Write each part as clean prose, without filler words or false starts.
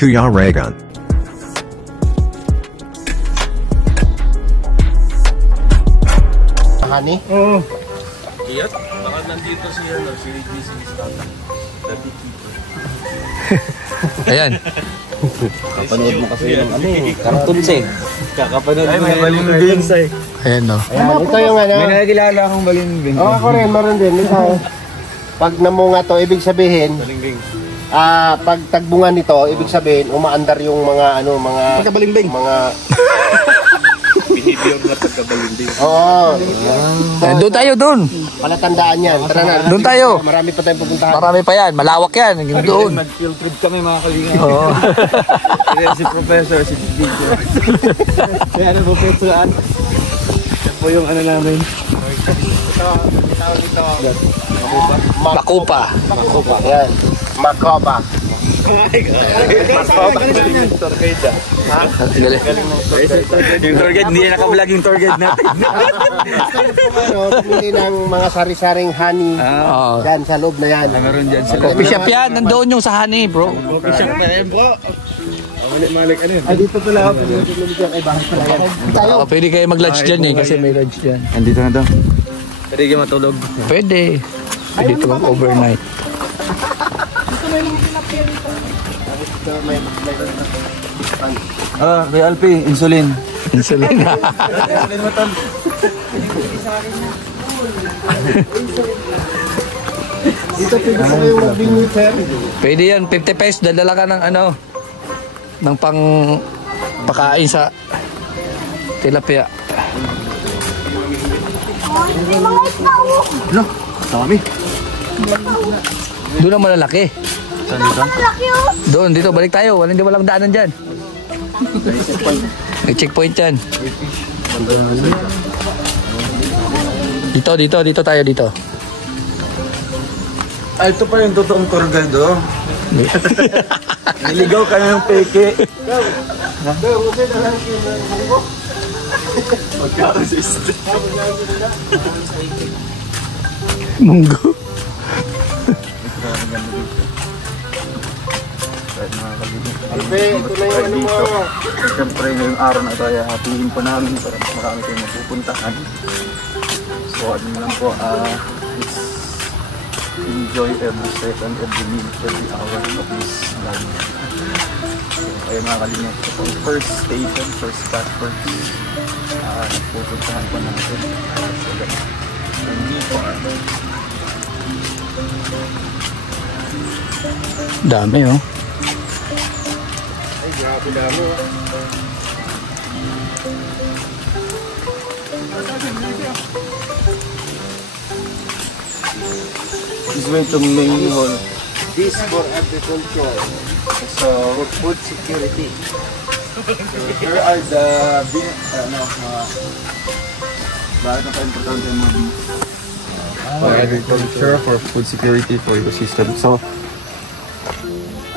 Kuya Raygun. Honey? Oo. Iyat? Baka nandito si GC Stata. Ayan. Kapanood mo kasi yung cartoons eh. Kakapanood mo may balimbing. Ayan no. Ayan, ito yung ano. May nakikilala akong balimbing. Oo, ako rin, meron din. Ito. Pag namunga to, ibig sabihin, Balimbing. pag tagbunga nito, ibig sabihin, umaandar yung mga, mga... Pagkabalimbing. Mga... Behavior na pagkabalimbing. Oo. Doon tayo doon. Palatandaan yan. Tara na. Doon tayo. Marami pa tayong pupuntahan. Marami pa yan. Malawak yan. Doon. Mag-field trip kami mga kalinga. Oo. Si Professor, si Video. Kaya ano po, Petroan? Yan po yung ano namin. Makupa. Makoba. Yan. Makoba. Tour guide ah. Ha? Yung tour guide, hindi na naka-vlog yung tour guide natin. Pumili ng mga sari-saring honey. Oo. Yan, sa loob na yan. Meron dyan sila. Coffee shop yan. Nandoon yung sa honey, bro. Coffee shop pa yan bro. Malik ano yun? Ay, dito pala ako. Ay, bakit pala yan? Tayo. Pwede kayo mag-lunch dyan eh. Kasi may lunch dyan. Andito na daw. Pwede kayo matulog. Pwede. Pwede ito mag-overnight. Kay Alpi, insulin. Insulin na. Insulin mo tol. Dito pwede sa yung mag-binyo, sir. Pwede yan. 50 pesos. Dadala ka ng ano. Ng pang pakain sa tilapia. Ano? Dami. Doon ang malalaki. Saan dito? Doon, dito. Balik tayo. Walang daanan dyan. May checkpoint yan. Dito tayo dito. Ito pa yung totoong tour guide oh. Niligaw ka na ng peke. Munggo. Alpe, ito na yung ano mo. Siyempre ngayong araw na tayo hatiin pa namin para mas marami tayong mapupuntahan. So ano lang po, enjoy every second, every minute, every hour of this life. So kaya mga kalingat, ito po first station, first stop, pupuntahan pa natin. So hindi po. Dami oh. Ay, grabe dami. This way to main hall. This for agriculture. So For food security. here are the bakit napaka-importante yung mga bees? For agriculture, for food security, for ecosystem. So,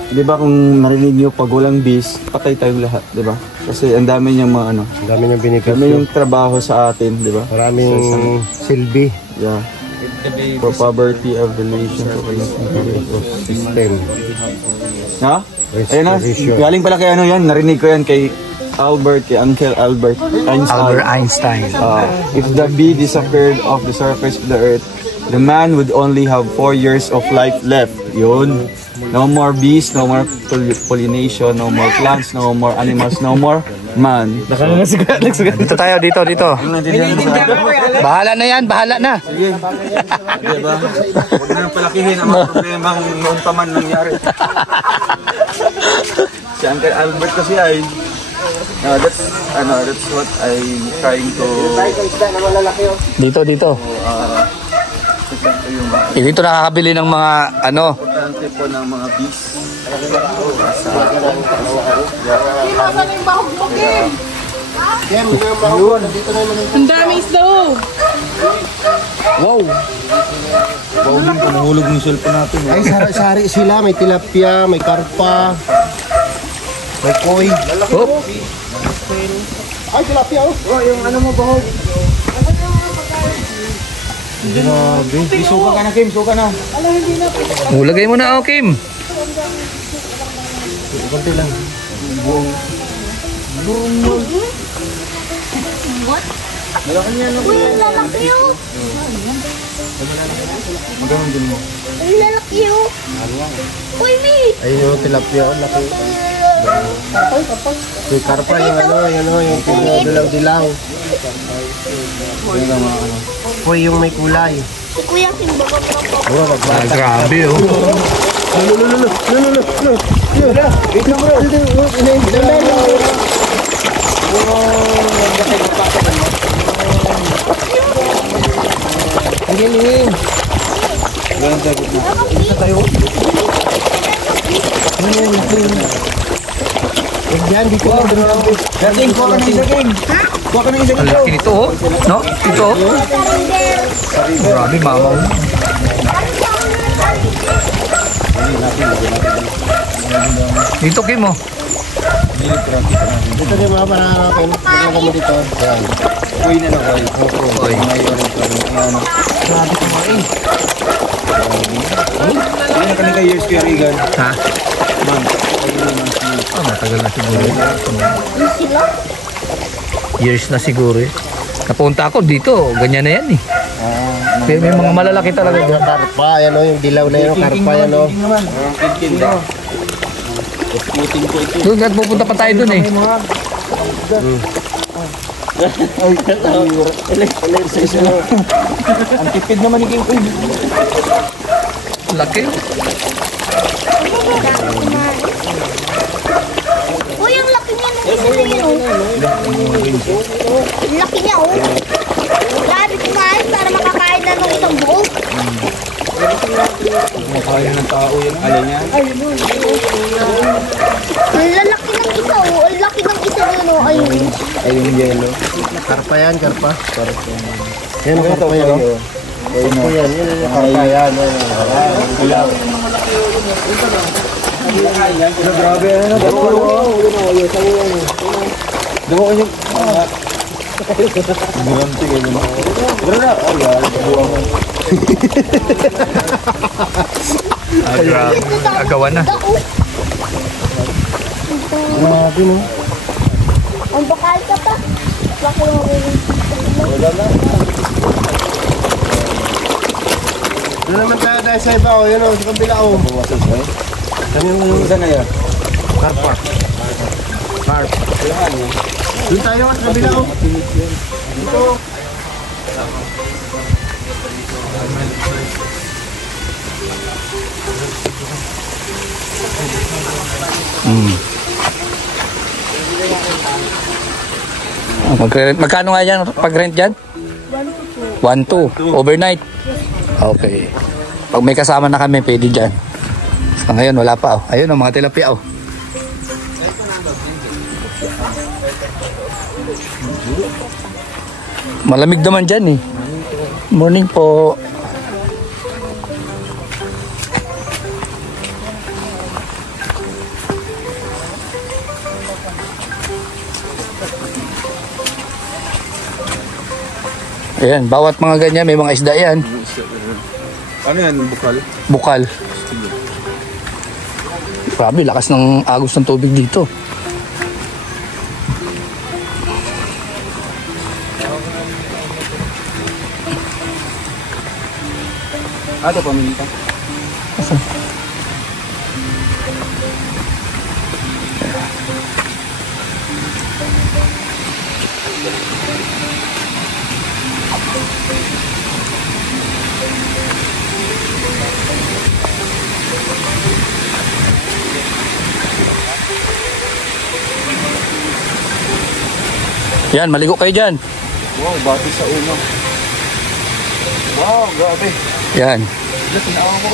di ba kung narinig nyo, pag walang bees, patay tayong lahat, di ba? Kasi ang dami niyang mga ano, Ang dami niyang dami benepisyo. yung trabaho sa atin, di ba? Maraming silbi. Yeah. For poverty, evolution, System. ha? Ayun na, galing pala kay ano yan, narinig ko yan kay Uncle Albert Einstein. If the bee disappeared off the surface of the earth, the man would only have 4 years of life left. Yun. No more bees, no more pollination, no more plants, no more animals, no more man. Dito tayo, dito. Bahala na yan, bahala na. Sige. Diba? Huwag na nang palakihin ang mga problemang noon pa man nangyari. Si Uncle Albert kasi ay that's what I'm trying to Dito. present to you mga Dito nakakabili ng mga ano. importante po ng mga bees. Kim, yung mahal. Nandito na yung Ang daming snow. Wow! Wow din, pumuhulog yung cellphone natin. Ay, sari-sari sila. May tilapia, may karpa, may koi. Oh, Ay, tilapia oh. Oh, yung ano mo ba? Grabe. Suka ka na, Kim. Suka na. ulagay mo na, Kim. Kunti lang. What? Uy, ang lalaki yun. Magkano din mo? Ang lalaki yun. Uy, May. Ayun yung tilapia. Ang laki. Yung karpa yung yung dilaw-dilaw. Uy, yung may kulay. Si Kuya Kimba ko pa. Bro, magbata. Grabe oh. Diyan, dito lang. King, kuha ka ng isa, King. Kuha ka ng isa, Ang laki nito oh. No? Ito oh. Grabe mamaw. Dito Kim oh. Dito din mga para akin. Maglaga mo dito. Yan. Uy na lang, uy. Oy. Grabe kumain. Ilan na kanina years kaya Regan? Ha? Matagal na siguro. Years na siguro eh. Napunta ako dito, ganyan na yan eh. Pero may mga malalaki talaga doon. Yung karpa, yan yung dilaw na yun. Karpa yan o. King daw. Doon, kahit pupunta pa tayo doon eh. Ang tipid naman ni King. Laki. Uy, ang laki niya ng isa na yun. Ang laki niya, oh. Grabe kumain para makakain na ng isang buo. Kaya ng tao yan. Alin yan? Ang lalaki ng isa, oh. Ang laki ng isa yun, oh. Ayun. Ay, yung yellow. Karpa yan, karpa. Yan, Ito, karpa yan. kayo. Karpa yan, yun yung karpa yan. Kulang. Grabe, ano? Dawa ko yung... Buranti kayo naman. Wala na. Ay, buwan mo. Grabe. Agawan na. Grabe no. Ang bakal ka pa. Bakal mo rin. Wala na. Doon naman tayo dahil sa iba o. Yun o, sa kabila o. Buwasan siya eh. Kami yung Saan na yan? karpa. Karpa. Doon tayo sa kabila o. Dito. Magkano nga yan pag-rent dyan? 1-2. Overnight? Okay. Pag may kasama na kami, pwede dyan. Sa ngayon, wala pa. Oh. Ayun, mga tilapia. Oh. Malamig naman dyan eh. Morning po. Ayan, bawat mga ganyan, may mga isda yan. Ano yan? Bukal? Bukal. Grabe, lakas ng agos ng tubig dito. Ito, paminta. Asan? Yan, maligo kayo dyan. Wow, bati sa uno. Wow, grabe. Yan. Wala, tinawa ko.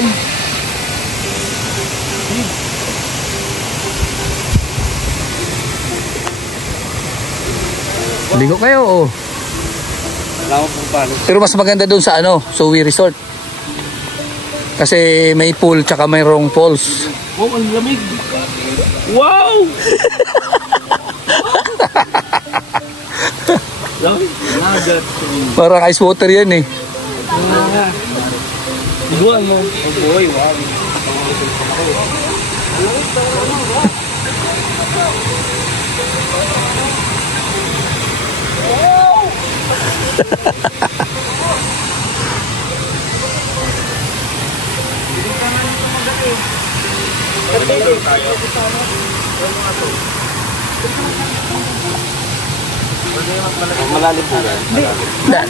Maligo kayo, oh. Wala ko pong palo. Pero mas maganda doon sa ano, Suwi Resort. Kasi may pool tsaka mayroong falls. Wow, ang lamig. Wow! Nagat. Parang ice water yan eh. Iguan mo. Oh boy, wow. Malalim po yan.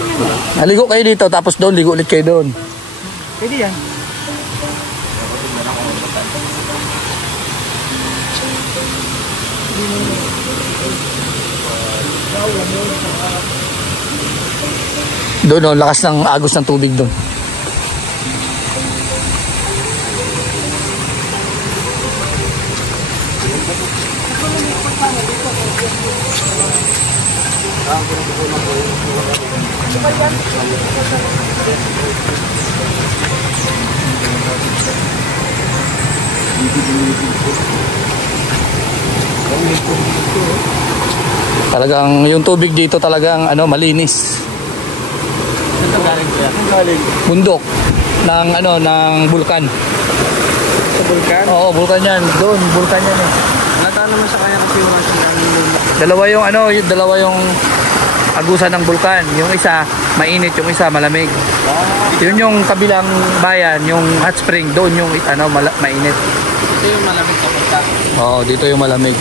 Naligo kayo dito, tapos doon, ligo ulit kayo doon. Pwede yan. Doon, oh, lakas ng agos ng tubig doon. Talagang yung tubig dito talagang malinis. Ito galing siya. Galing. Bundok ng ng bulkan. Sa vulkan? Oo, bulkan yan. Doon, bulkan yan eh. Nata naman sa kanya kasi wala siyang galing doon. Dalawa yung agusan ng bulkan. Yung isa mainit, yung isa malamig. Yun yung kabilang bayan, yung hot spring, doon yung mainit. Ito yung malamig sa punta. Oo, dito yung malamig.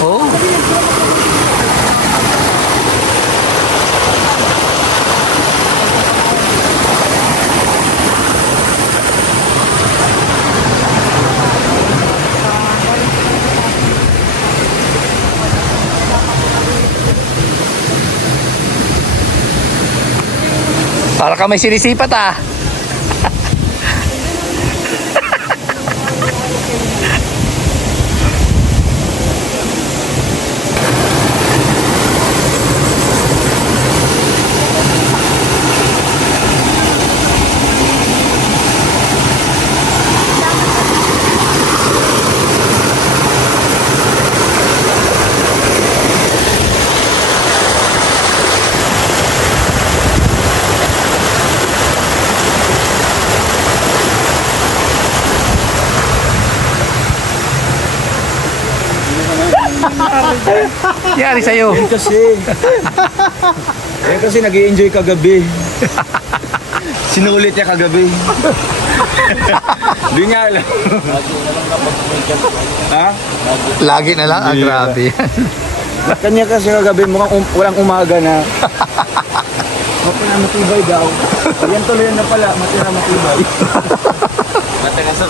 Oh. Para ka may sinisipat ah. Yari sa'yo. Yan kasi nag-i-enjoy kagabi. Sinulit niya kagabi. Hindi niya alam. Ha? Lagi na lang, grabe. Kanya kasi kagabi mukhang walang umaga na. Matira matibay daw. Ayan tuloy na pala, matira matibay. Matira sa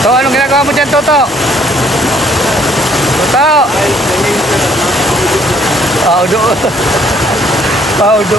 So, anong ginagawa mo dyan, Toto? Toto! Paudo. Paudo.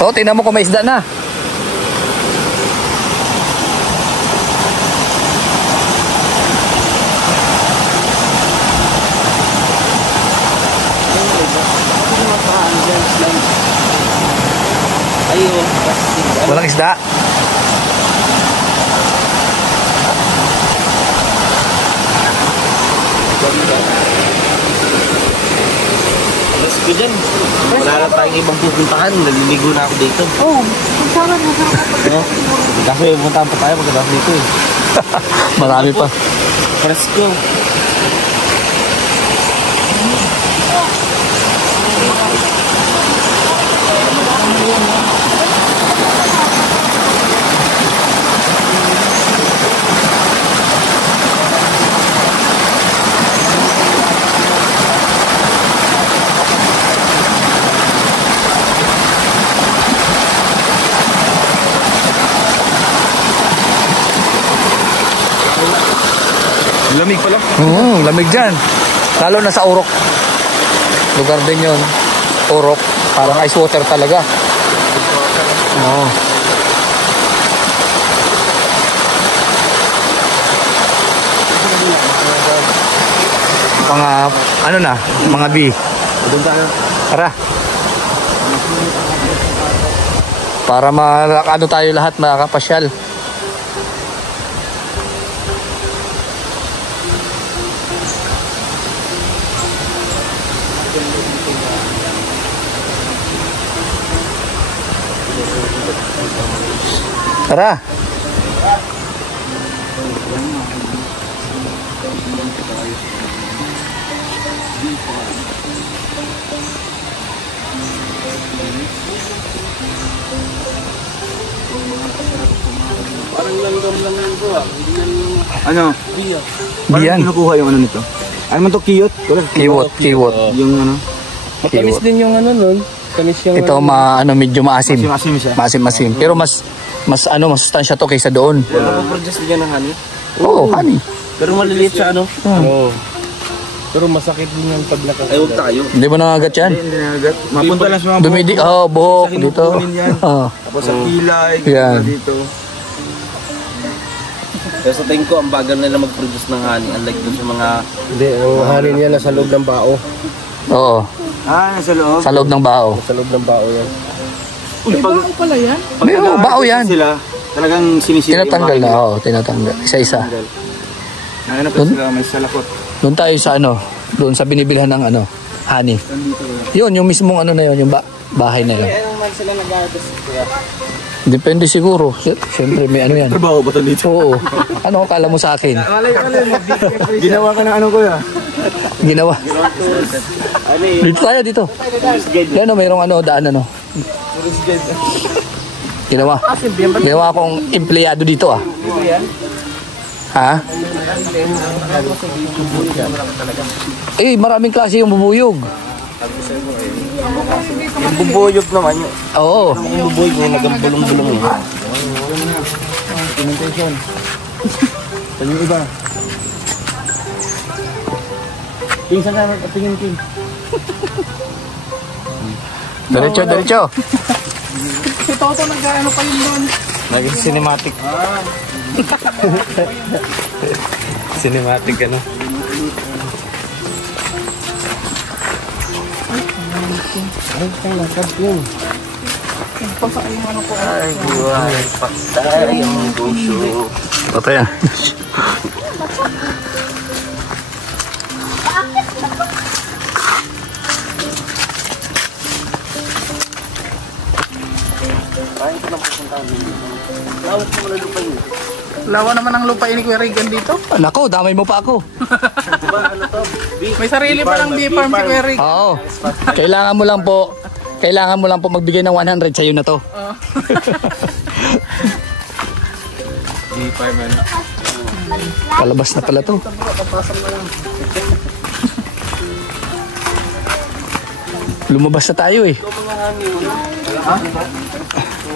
So, tingnan mo kung may isda na. Walang isda. Let's go dyan. Wala na tayong ibang pupuntahan. Naliligo na ako dito. Oo, magsama na sa Kasi pupuntahan pa tayo magkatapos dito eh. Marami pa. Presko. Lamig pala. Lamig dyan. Lalo na sa Urok. Lugar din yun. Urok. Parang ice water talaga. Oo. Mga, ano na, mga B. Tara. Para ano tayo lahat makakapasyal. Tara. Parang langgam lang yan bro. Ano? Biya. Biyan. Kinukuha yung ano nito? Ano man to, kiyot? Kiwot. Yung ano? Matamis din yung ano nun. Tamis yung Ito medyo maasim. Masim siya. Maasim. Pero mas masustansya to kaysa doon. Napaproduce din ng honey. Oo, honey. Pero maliliit siya ano? Oo. Pero masakit din yung pag nakakita. Ay, huwag tayo. Hindi mo nangagat yan? Hindi nagagat. Mapunta lang sa mga Dumidi, buhok Sa dito. kinukunin yan. Tapos sa kilay, Yan. dito. Pero sa tingin ko, ang bagal nila mag-produce ng honey. Unlike dun sa mga... Hindi, ang honey niya nasa loob ng bao. Oo, Nasa loob. sa loob ng bao. Nasa loob ng bao yan. Bao pala yan? May bao yan. Sila, talagang sinisira Tinatanggal na, tinatanggal. Isa-isa. Nahanap na sila, may salakot. Doon tayo sa doon sa binibilhan ng honey. Yun, yung mismong na yun, yung bahay nila. Anong man sila nag-harvest sila? Depende siguro. Siyempre may ano yan. Trabaho ba ito dito? Oo. Ano akala mo sa akin? Ginawa ka ng ano ko ya? Ginawa. Dito tayo, dito. Yan mayroong daan Ginawa. Ginawa akong empleyado dito Ha? Maraming klase yung bubuyog. Yung bubuyog naman yun. Oo. Yung bubuyog yung nagambulong-bulong yun. Documentation. Saan yung iba? King, saan ka tingin, King? Diretso. Si Toto nag-ano pa yun doon. Naging cinematic. Cinematic Ay, buhay. Patay ang puso. Patay yan. Lawa naman ang lupa ni Kuya Regan dito. Nako, damay mo pa ako. May sarili pa ng bee farm si Kuya Regan. Oo. Kailangan mo lang po magbigay ng 100 sa'yo na to. Palabas na pala to. Lumabas na tayo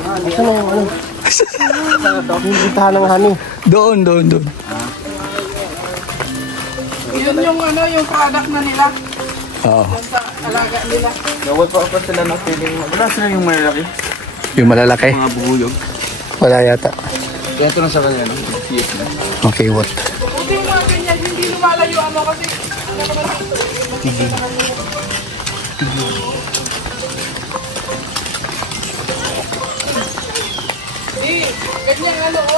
Saan na yung ano? Yung bitahan ng honey. Doon. Yun yung product na nila. Oo. Yun sa alaga nila. Nawal pa sila ng feeling. Wala sila yung malalaki. Yung malalaki. Mga bubuyog. Wala yata. Kaya ito na sa kanya, no? Yes na. Okay, what? Buti yung mga ganyan, hindi lumalayo kasi ganyan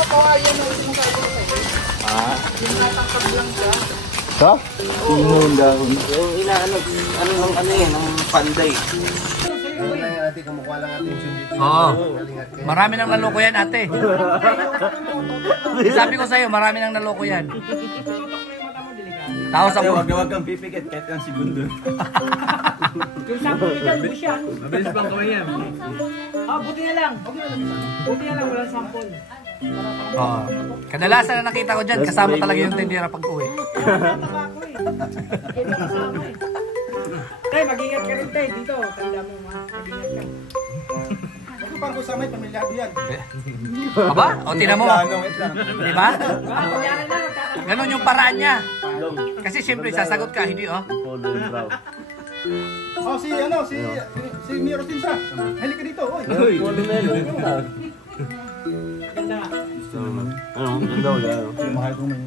kawayan ang sinasabi ko sa'yo. Tinatangkad lang siya. So? Inong dahon. Yung ang panday. Oo. Marami nang naloko yan, ate. Sabi ko sa'yo, marami nang naloko yan. Tapos ako. Huwag kang pipikit kahit ang segundo. Yung sample dyan, ubus yan. Mabilis bang gawin yan? Buti na lang. Walang sample. Oo. Kadalasan na nakita ko dyan, kasama talaga yung tindera pag uwi. Tay, mag-ingat ka rin tayo dito. Tanda mo, mag-ingat ka. Ako pang kusama, pamilyado yan. Aba? O, tinan mo. Di ba? Ganon yung paraan niya. Kasi siyempre sasagot ka, hindi oh. Polo yung brown. Oh, si Miro Tinsa. Halika dito, oy. Polo na yun. Ano? Ganda wala. Mahal ko man.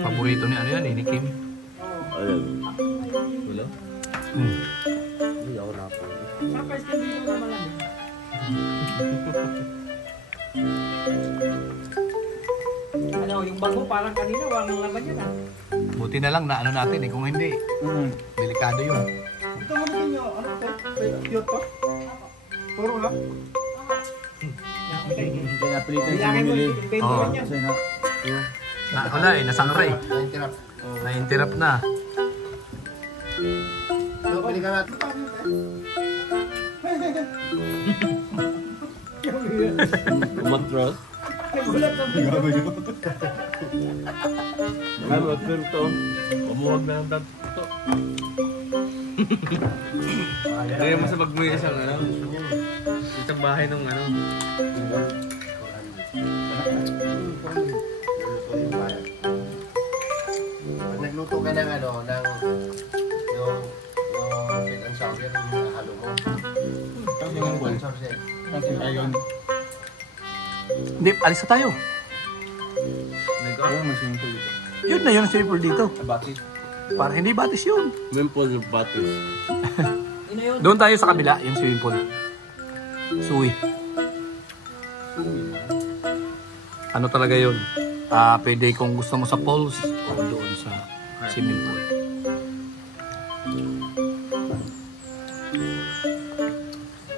Paborito ni ano yan, ni Kim. Ayun. Wala? Hindi ako napo. Ano, yung bago parang kanina, walang laman yun ah. Buti na lang na ano natin kung hindi. Delikado yun. Ito mo natin yung, ano, cute to? Puro ha? Pinapilitan si Mimili. Oo. Na, wala nasangre. Na-interrupt na. Pilikan natin. Umatros? Ano, atwin to? Umuwag na ang dito. Kaya masabag mo yung isang ano. Isang bahay ng ano. Nagluto ka ng ano, ng yung fit and sour yung halo mo. Yung one source eh. Kasi ayun. Hindi, alis na tayo. Ayun, may swimming pool dito. Yun na yun ang swimming pool dito. Abati. Para hindi batis yun. Memple yung batis. Doon tayo sa kabila, yung swimming pool. Suwi. Ano talaga yun? Pwede kung gusto mo sa pools o doon sa swimming pool.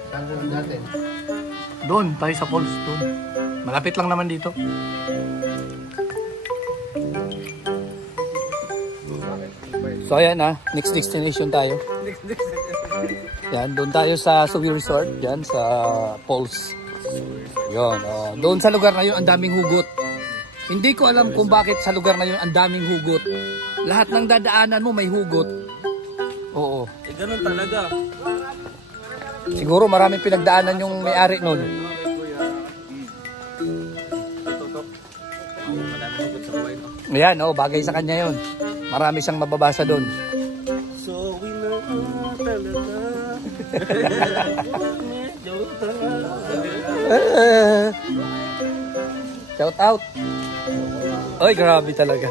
Saan doon natin? Doon, tayo sa pools. Doon. Malapit lang naman dito. So ayan next destination tayo. Yan, doon tayo sa Suwi Resort. Yan, sa Falls. Yun, doon sa lugar na yun, ang daming hugot. Hindi ko alam kung bakit sa lugar na yun, ang daming hugot. Lahat ng dadaanan mo may hugot. Oo. Ganun talaga. Siguro maraming pinagdaanan yung may-ari nun. Ayan, bagay sa kanya yun. Marami siyang mababasa doon. So we know talaga. Shout out. Ay, grabe talaga.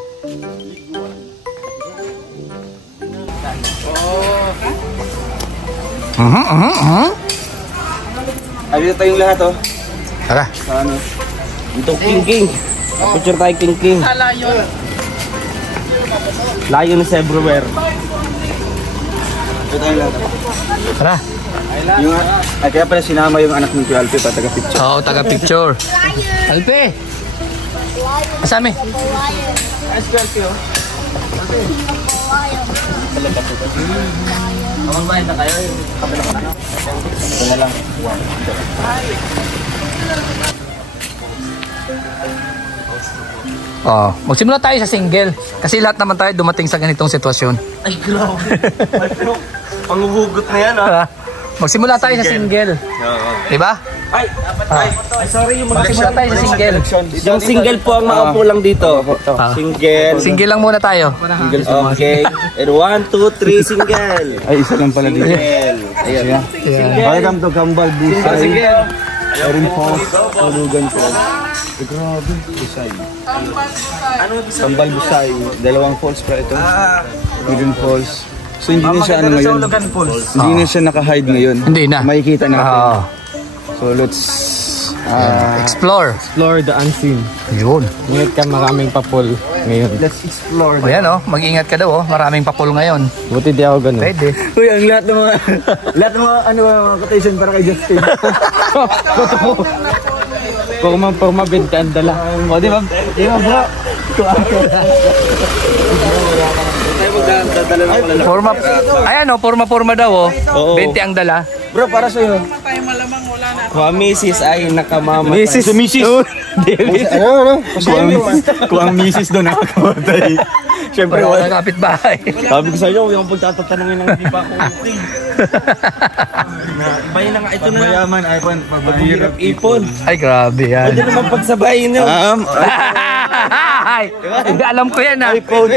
Ay, dito tayong lahat oh. Tara. Sa ano? Dito King. Picture tayo King. Lion is everywhere. Dito tayong lahat. Tara. Yung, ay, kaya pala sinama yung anak ng Kuya Alpi pa, taga-picture. Oo, taga-picture. Alpe! Asami? Mamamayad na kayo. Ito na lang. Magsimula tayo sa single. Kasi lahat naman tayo dumating sa ganitong sitwasyon. Ay, grabe. Panghuhugot na yan Magsimula tayo sa single. Diba? Ay, sorry yung mga Magsimula tayo sa single. Yung single po ang makaupo lang dito. Single. Single lang muna tayo. Okay. And 1, 2, 3, single. Ay, isa lang pala dito. Single. Ayan. Welcome to Kambal Busay. Single. Erin Falls, Tulugan Falls. Grabe, Busay. Kambal Busay. Dalawang falls pa ito. Erin Falls. So hindi na siya ano ngayon. Hindi na siya naka-hide ngayon. Hindi na. Makikita natin. So let's explore. Explore the unseen. Yun. Ingat ka, maraming papol ngayon. let's explore. O yan mag-ingat ka daw maraming papul ngayon. Buti di ako ganun. Pwede. Uy, ang lahat ng mga mga quotation para kay Justin. Porma benta ang dala. O di ba? Di ba bro? Forma daw 20 ang dala. Bro, para sa'yo. Mga misis ay nakamamatay. Misis. Ano? Kung ang misis doon nakakamatay. Siyempre, Wala na kapitbahay. Sabi ko sa inyo, huwag akong pagtatatanungin ng hindi pa ako okay. Ibahin na nga ito na. Mayaman, iPhone, pabahirap Ipon. Ay, grabe yan. Pwede naman pagsabayin nyo. Alam ko yan ah.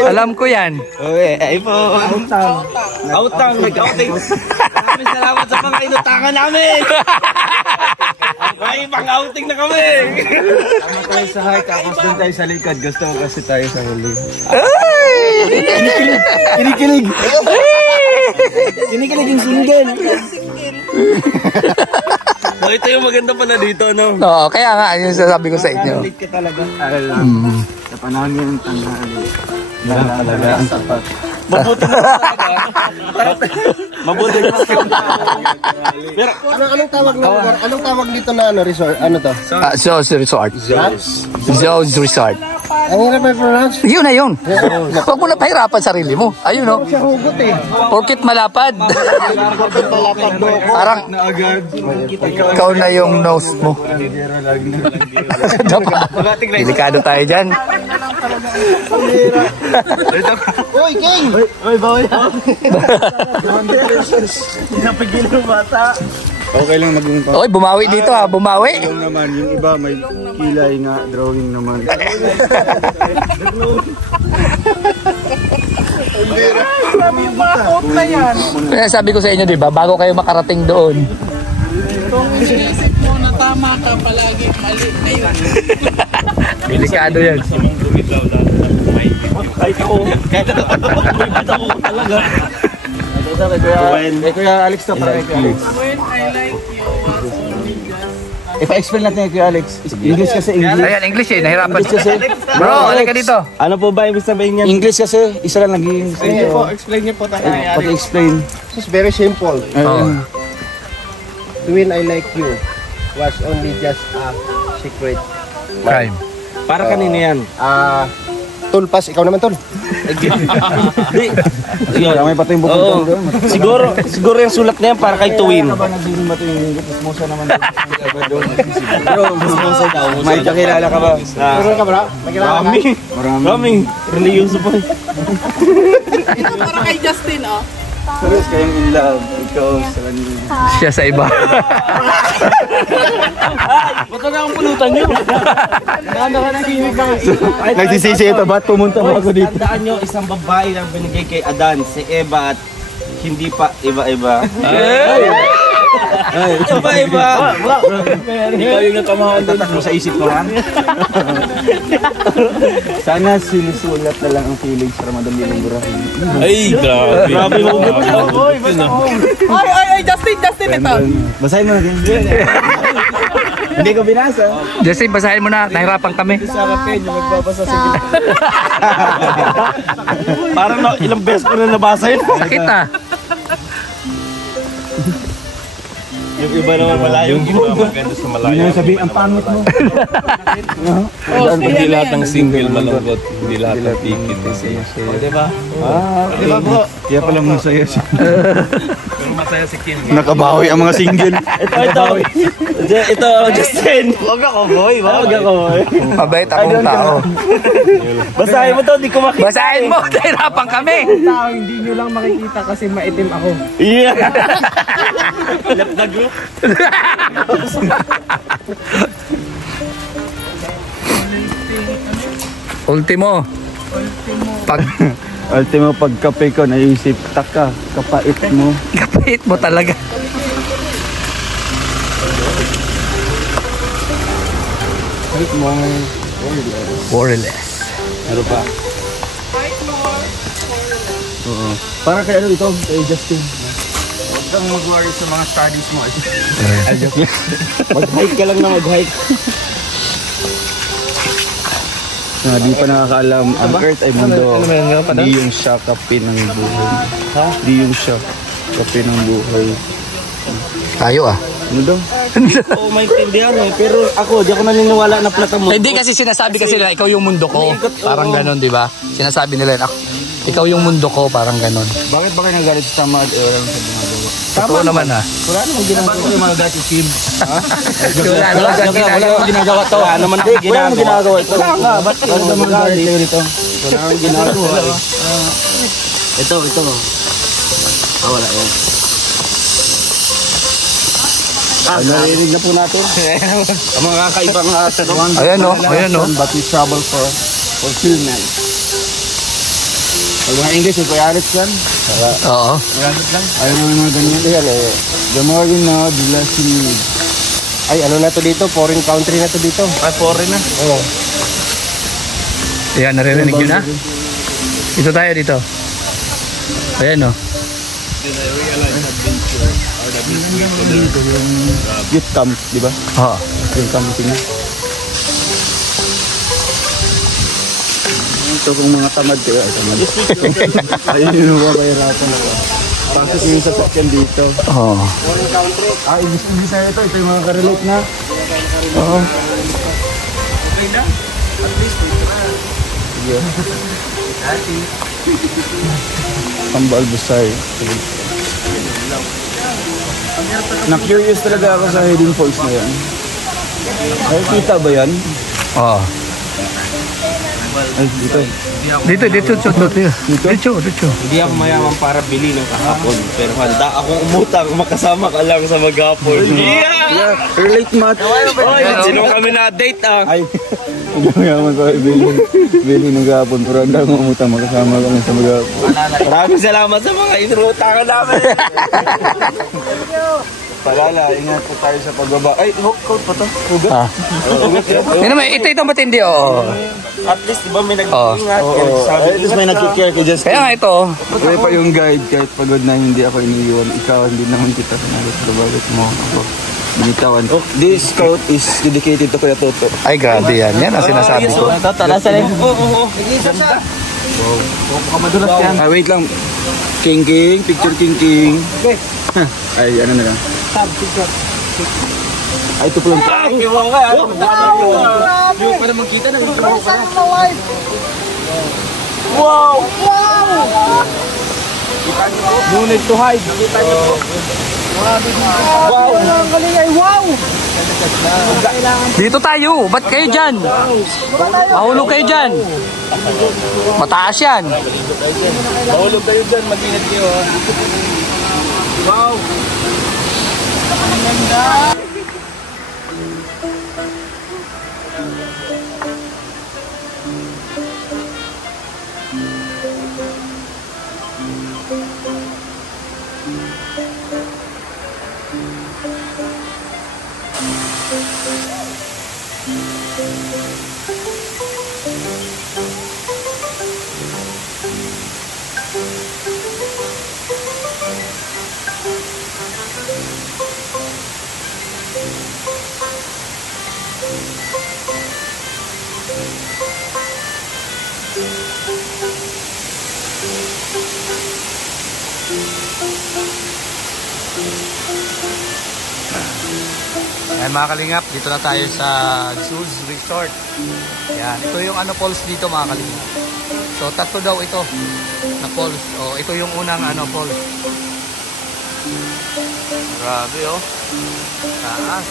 Alam ko yan. Okay, iPhone. Outang. Nag-outing. Maraming salamat sa pang-inutangan namin. May pang-outing na kami. Tama tayo sa high, tapos doon tayo sa likod. Gusto ko kasi tayo sa huli. Kinikilig. Kinikilig yung single. Oh, ito yung maganda pala dito, no? Oo, kaya nga, yun sasabi ko sa inyo. Late ka talaga. Sa panahon ngayon, tanghali. Talaga ang sapat. Mabuti na. Pero anong tawag na lugar? Anong tawag dito na ano resort? Ano to? Zo's Resort. Zo's Resort. Ang hirap may pronounce. Yun na yun. Huwag mo na pahirapan sarili mo. Ayun no. Siya hugot eh. Porkit malapad. Parang ikaw na yung nose mo. Delikado tayo dyan. Uy, King! Uy, bawal yan. Napigil ng bata. Okay lang maging pa. Oy, bumawi dito ha, bumawi. Yung naman, yung iba may kilay nga, drawing naman. Kaya sabi ko sa inyo, di ba, bago kayo makarating doon. Kung inisip mo na tama ka palagi, mali ngayon. Delikado yan. Kay Kuya Alex to, para kay Kuya Alex. When I like you, was only just Ipa-explain natin kay Kuya Alex. English kasi English. Ayan, English eh, nahirapan. English kasi. Bro, halika dito. Ano po ba ibig sabihin niyan? English kasi, isa lang naging Explain niyo po tayo. pag-explain. It's very simple. Oh. When I like you was only just a secret. Crime. Para kanina yan. Tulpas, ikaw naman tol. May patay yung bukong doon. Siguro yung sulat na yan para kay Tuwin. Nagdirin ba ito yung English? Musmosa naman doon. Pero, musmosa daw. May kakilala ka ba? Meron ka ba? Marami. Maraming. Religyoso po. ito para kay Justin, oh. Serious kayong in love. Ikaw sa kanila. Siya sa iba. Ba't na akong pulutan nyo? Nagsisisi ito, ba't pumunta mo ako dito? Tandaan nyo, isang babae lang binigay kay Adan, si Eva at hindi pa iba-iba. Iba-iba! Ikaw yung natamahon doon. Tatak mo sa isip ko, ha? Sana sinusulat na lang ang feelings para madali ng burahin. Ay, grabe. Grabe hugot. Ay, Justin, ito. Basahin mo na din. Hindi ko binasa. Jesse, basahin mo na. Nahirapan kami. Parang ilang beses ko na nabasa yun. Sakit na. Yung iba naman malayo. Yung iba maganda sa malayo. Hindi na sabihin, ang pangit mo. Hindi lahat ng single malungkot. Hindi lahat ng tikit. Diba? Diba bro? Kaya pala masaya siya. Pero masaya si Kim. Nakabawi ang mga single. Ito, Justin. Huwag ako, boy. Huwag ako, boy. Mabait akong tao. Basahin mo to, di ko makita. Basahin mo. Nahirapan kami. Tao, hindi nyo lang makikita kasi maitim ako. Yeah. Lapdag mo. Ultimo. Ultimo pagkape ko, naisip, taka, kapait mo. Kapait mo talaga. Kapait mo. Worryless. Ano pa? Oo. Para kay ano ito, kay Justin. Huwag kang mag-worry sa mga studies mo. Mag-hike ka lang na mag-hike. Di pa nakakaalam, ang Earth ay mundo. Di yung siya kape ng buhay. Ha? Di yung siya kape ng buhay. Tayo ah. Ano daw? Oo, maintindihan eh. Pero ako, di ako naniniwala na plata mo. Hindi kasi sinasabi kasi nila, ikaw yung mundo ko. Parang ganon, di ba? Sinasabi nila, ikaw yung mundo ko, parang ganon. Bakit ba kayo nagalit sa tama at wala naman sa ginagawa? Totoo naman ah. Wala naman ginagawa yung mga dati team. Wala Wala ginagawa to. Wala naman Wala naman ginagawa ito. Ba't wala naman galit kayo rito? Wala naman ginagawa. Ito. Wala yan. Narinig na po natin. Ang mga kakaibang Ayan o, ayan o. But we travel for fulfillment. Pag mga English, yung Alex yan. Oo. Ayaw mo yung mga ganyan. Yan eh. The more you know, the less you need. Ay, ano na to dito? Foreign country na to dito. Ay, foreign na. Oo. Ayan, naririnig nyo na. Dito tayo dito. Ayan o. Youth camp, di ba? Oo. Yung camping. Ito kung mga tamad kayo, ay tamad. Ayun yung mapahirapan ako. Pasok yung sasakyan dito. Oo. Foreign country. English na ito. Ito yung mga karelate na. Oo. Okay na? At least, Tambal Busay. Na-curious talaga ako sa Hidden Falls na yan. Ay, kita ba yan? Oo. Ay, dito. Dito. Dito. Hindi ako mayaman para bili ng kahapon. Pero handa akong umutang makasama ka lang sa maghapon. Yeah, relate mat. Oy, sino kami na date ah? Ay, hindi mo yaman pa bili ng gapon. Pero handa akong umutang makasama kami sa maghapon. Maraming salamat sa mga inuutangan namin. Palala, ingat po tayo sa pagbaba. Ay, coat pa to. Hugot. Ah. Yan naman, ito matindi oo. At least, diba may Oo. nag-ingat. At least may nag-care kay Justin. Kaya nga ito. Kaya pa yung guide, kahit pagod na hindi ako iniiwan. Ikaw, hindi naman kita sinalit. Bakit mo ako binitawan. This coat is dedicated to Kuya Toto. Ay, grabe yan. Yan ang sinasabi ko. Oo. Madulas yan. Ah, wait lang. King, picture King. Ay, ano na lang. Ay, ito po lang. Yung pa naman kita na. No need to hide. Kita niyo po. Dito tayo. Ba't kayo dyan? Mahulog kayo dyan. Mataas yan. Mahulog kayo dyan. Mag-ingat kayo ha. Wow. Ayan mga kalingap, dito na tayo sa Zeus Resort. Yan, ito yung ano falls dito mga kalingap. So tatlo daw ito na falls. O ito yung unang ano falls. Grabe oh. Taas.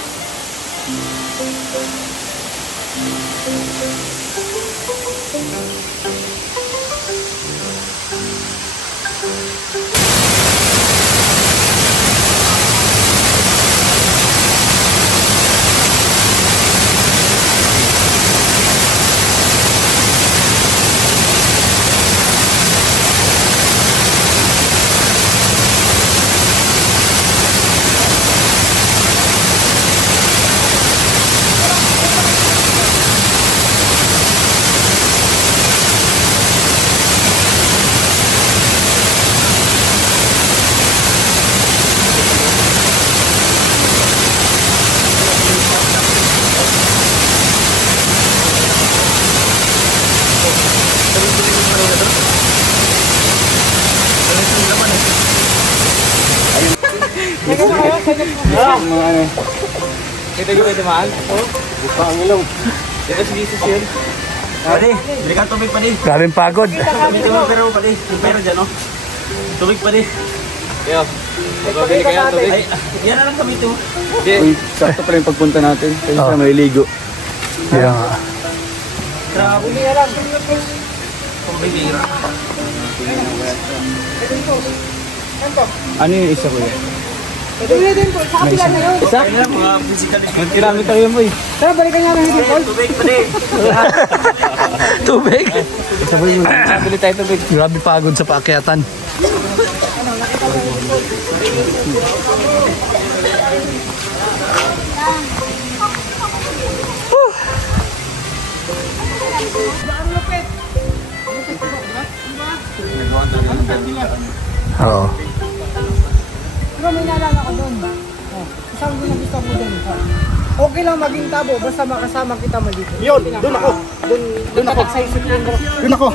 Kita ko ito mahal? Oo. Bukang ilaw. Ito si Jesus yun. Padi, bili ka tubig padi. Grabing pagod. Pero padi, pero dyan oh. Tubig padi. Yo. Magbili kayo tubig. Ay, yan na lang kami ito. Uy, sakto pala yung pagpunta natin. Kasi sa may ligo. Yan. Grabe niya lang. Tubig nila. Ano yung isa ko yan? Ito yung hidden pool. Sa kapila na yun. Isa? Mga physically. Mag-kiramit tayo mo eh. Tara, balikan nga ng hidden pool. Tubig pa din. Tubig. Sabili tayo tubig. Grabe pagod sa paakyatan. Oo. Pero may naalala ko doon. Isang gusto mo doon. Okay lang maging tabo, basta makasama kita maligo. Yun, doon ako. Doon ako. Sa isip ko. Doon ako.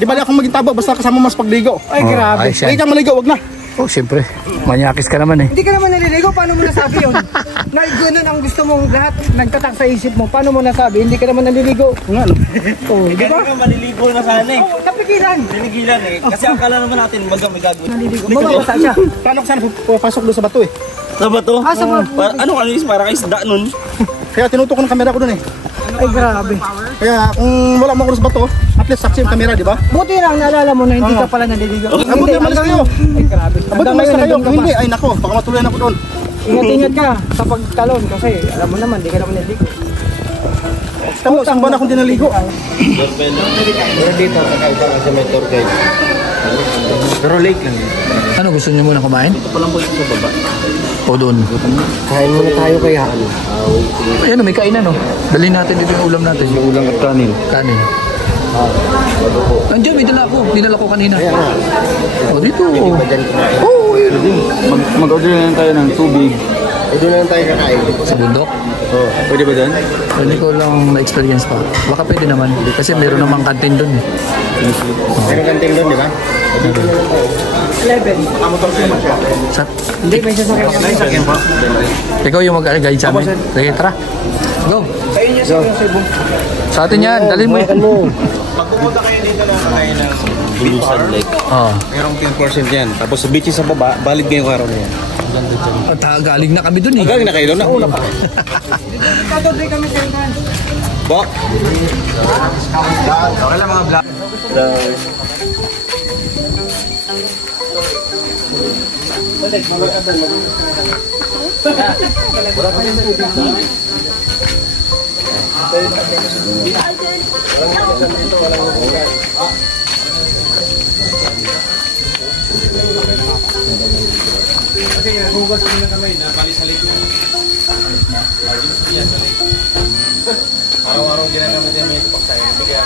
Di bali akong maging tabo, basta kasama mas pagligo. Ay, grabe. Ay, siya. Hindi kang maligo, wag na. Oh, siyempre. Manyakis ka naman eh. Hindi ka naman naliligo, paano mo nasabi yun? Na ganun ang gusto mong lahat, nagtatak sa isip mo, paano mo nasabi? Hindi ka naman naliligo. Nga, no? Oo, di ba? Kaya maliligo na sana eh. Oo, napigilan. Pinigilan eh. Kasi akala naman natin may gagawin. Naliligo. Mababasa siya. Paano ko sana papasok doon sa bato eh? Sa bato? Ah, sa bato. Ano kanis? Para kayo isda nun. Kaya tinutok ko ng kamera ko doon eh. Ay, grabe. Kaya kung wala mo ako sa bato, at least saksi yung kamera, di ba? Buti lang, naalala mo na hindi ka pala naliligo. Mabuti umalis kayo. Ay, grabe. Mabuti umalis na kayo. Kung hindi, ay nako, baka matuloy ako doon. Ingat-ingat ka sa pagtalon kasi alam mo naman, hindi ka naman naliligo. Tamo, isang buwan akong dinaligo. Pero dito, kakaiba kasi may tour guide. Pero lake lang yun. Ano, gusto niyo muna kumain? Ito pa lang po ito sa baba. O doon? Kain muna tayo kaya. Ayan, may kainan oh. Dalhin natin dito yung ulam natin. Yung ulang at kanin. Kanin. Andiyan, may dala ko. Dinala ko kanina. O, dito. Oo, yun. Mag-order na lang tayo ng tubig. Doon na lang tayo kakain. Sa bundok. Oh, pwede ba doon? Hindi ko lang na-experience pa. Baka pwede naman. Kasi meron namang kantin doon. Meron kanting doon, di ba? 11. Sa, Hindi, may sasakyan. ikaw yung mag-guide sa amin. Sige, tara. Go. Sa inyo sa Cebu. Sa atin yan. Dalhin mo yan. Pagpupunta kayo dito na kayo ng Bulusan Lake. Oo. Merong 10% yan. Tapos sa beaches sa baba, valid ngayong araw na yan. Galing na kami doon eh. Galing na kayo doon? Nauna pa. Katobre kami sa inyo. Bok. Kasi hugas ko na kamay na bali sa lake yung araw-araw ginagamit yan may kapagsayan. Kaya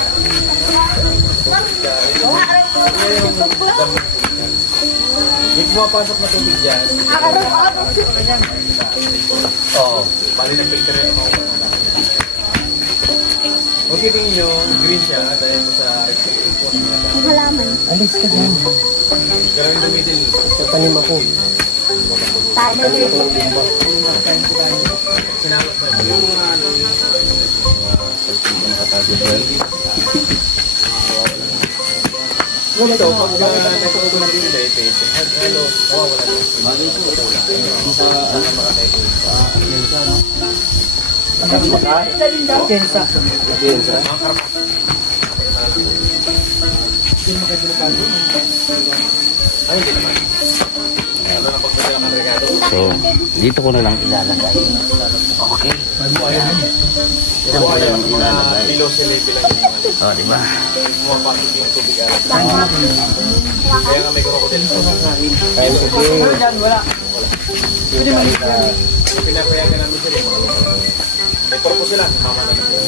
yung pumapasok na tubig dyan, oo, bali nag-filter yan ang mga huwag kitingin nyo, green siya dahil mo sa Halaman. Alis ka dyan. pero in the middle, Tanim ako. Tayo dito. sinakot na yung mga ano, yung ito, pag natutulog din nila ito, hello, nawawala lang. Bagay ko, sa ano makatay Kensa. Ay, hindi naman. Ano na pagpasya ng regado? So, dito ko na lang ilalagay. Okay. Ito ko lang ilalagay. Below sa level lang yung mga O, diba? pumapasok yung tubig araw. Kaya nga may crocodile sa kaya mo ito. Wala. Pinapayagan namin sila yung mga lokal. May purpose sila, mama na nila.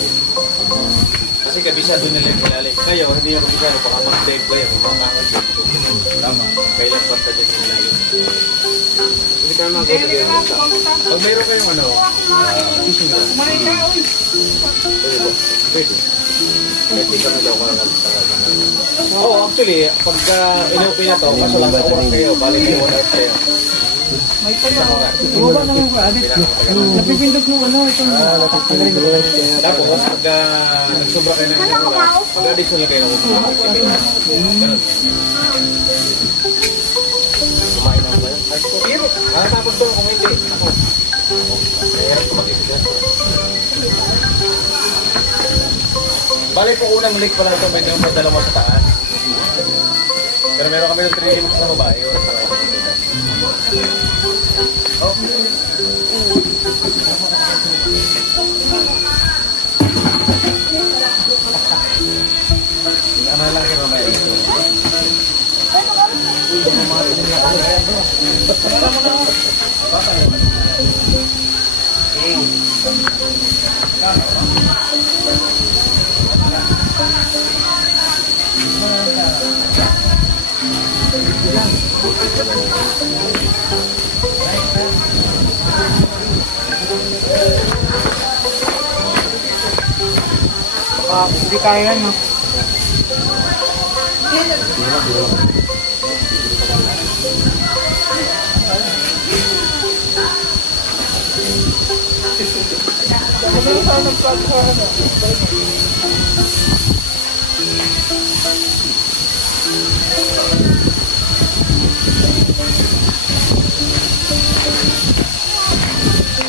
Kasi kabisado nila yung ilalim. Ngayon, hindi yung kabisado, baka mag-dive kayo, makakakot dito. Tama. Kailan basta dyan yung ilalim. Hindi ka naman pag mayroon kayong ano, fishing rod. Pwede ba? Pwede. Pwede ka na daw ka lang Oo, actually, pagka inuwi na to, kaso lang sa kayo, balik kayo 1 kayo. May tanong. Bumaba na mo ka, Adit. Napipindot mo ano, itong... Tapos, pagka nagsobra kayo ng pag-additional kayo na ganun. Kumain na ba yun? Pero, tapos doon kung hindi. Ako. Mahirap ko mag-isip yan. Bali po unang lake pala ito, may ganun pa dalawa sa taas. Pero meron kami ng 3 limits sa babae. Hindi kaya yan, no?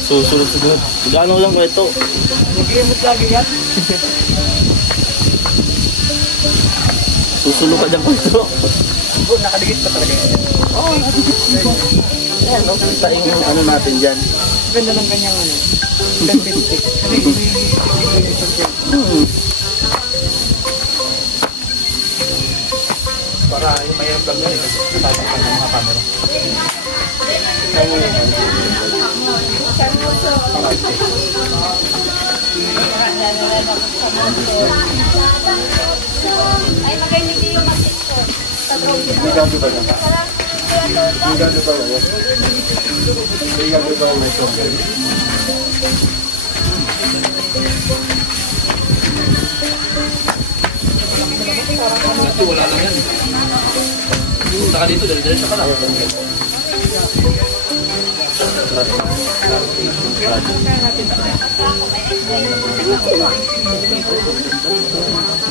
Susunod. Gaano lang ko ito? Mag-iimot lagi yan. Susunod ka dyan ko ito. Oh, nakadikit pa talaga yan. Oo, nakadikit dito. Ayan, no? Kita yung ano natin dyan. Ganda ng kanyang ano. Sensitive. Kasi may sensitive. Para yung mahirap lang yan eh. Kasi natatakpan ng mga camera. Ay, magaling din yung mag-picture. Sa drone. Ligado ba na? Ligado ba na? Ligado ba na ito? Dito wala lang yan. Punta ka dito, dali-dali ka lang.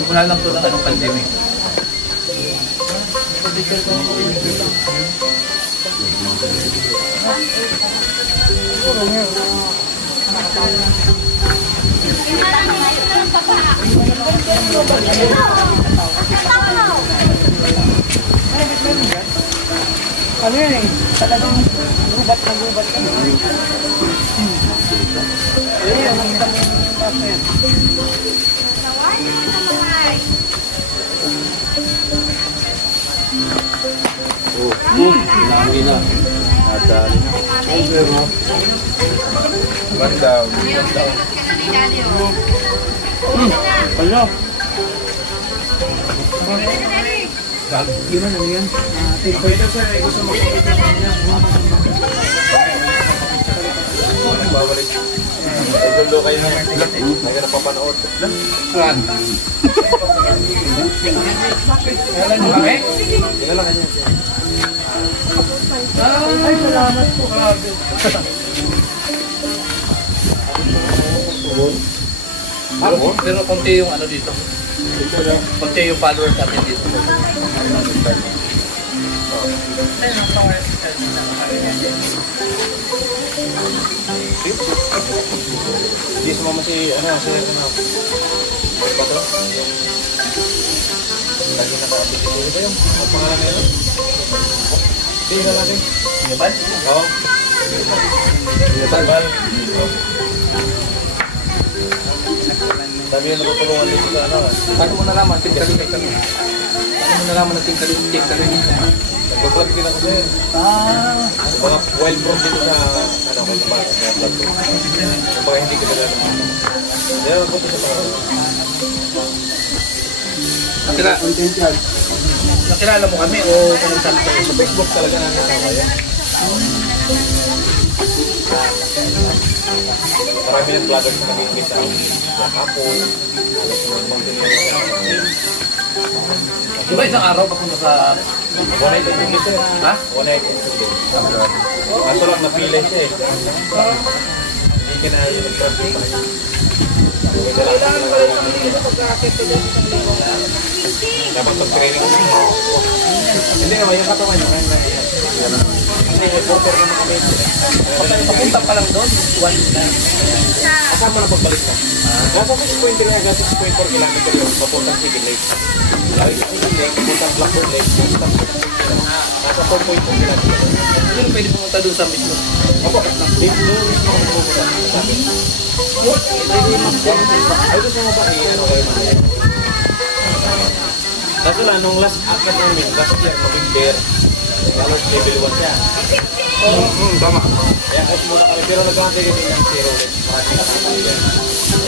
Wala lang to ng anong pandemic. Ano yan eh? Talagang gubat na gubat ka. Ayun, ang isang taas na yan. Lagi na. Nadali. One down. Ano? Yun ano yan? Pwede sir, gusto mo makikita niya. Babalik. Igulo kayo ng vlog eh. Kaya napapanood. Saan? Kailan nyo kami? Tingnan lang kanya. Ay, salamat po. Grabe. Pero konti yung ano dito. Konti yung followers natin dito. Hindi sumama si, ano, si, ano. Ba to? Lagi naka-update dito ba yung pangalan nila? Tingnan natin. Yaban? Oo. Bal. Sabi yung natutulungan dito sa ano. Paano mo nalaman? Team Kalimit kami. Paano mo nalaman na Team Kalimit? Nag-vlog din ako sa'yo. Mga wild bro dito sa, ano, kay Lumata. Kaya vlog ko. Kung baka hindi ko na lang. Kaya nagpunta sa pangalan. Nakilala mo kami o kung sabi kayo? Sa Facebook talaga namin kayo. Marami ng vloggers na nag-iingit sa Apo. Alas mo naman din Di ba isang araw papunta sa... One night and two days eh. Ha? One night and 2 days. Kaso lang napilay siya eh. Hindi ka na yung nag-traffic. Kailangan pala sa kanila pagkakit ko dyan sa kanila. Dapat mag-training ko. Hindi naman yung katawan niya. Hindi, reporter naman kami. Papunta pa lang doon. Kasama na pagbalik na. Nasa 6.3 hanggang 6.4 kilometer yung papuntang Chicken Lake. Lagi sa Chicken Lake, papuntang Blackbird Lake, papuntang nasa 4.2 kilometer. Sino pwede pumunta doon sa mismo? Opo, dito mismo kami pupunta. Ay, gusto mo ba ano kayo na? Kaso lang, nung last akit namin, last year, November, halos level 1 siya. Tama. Kaya kahit muna kami, pero nag-hantay kami ng zero ulit. Maraming nakakali yan.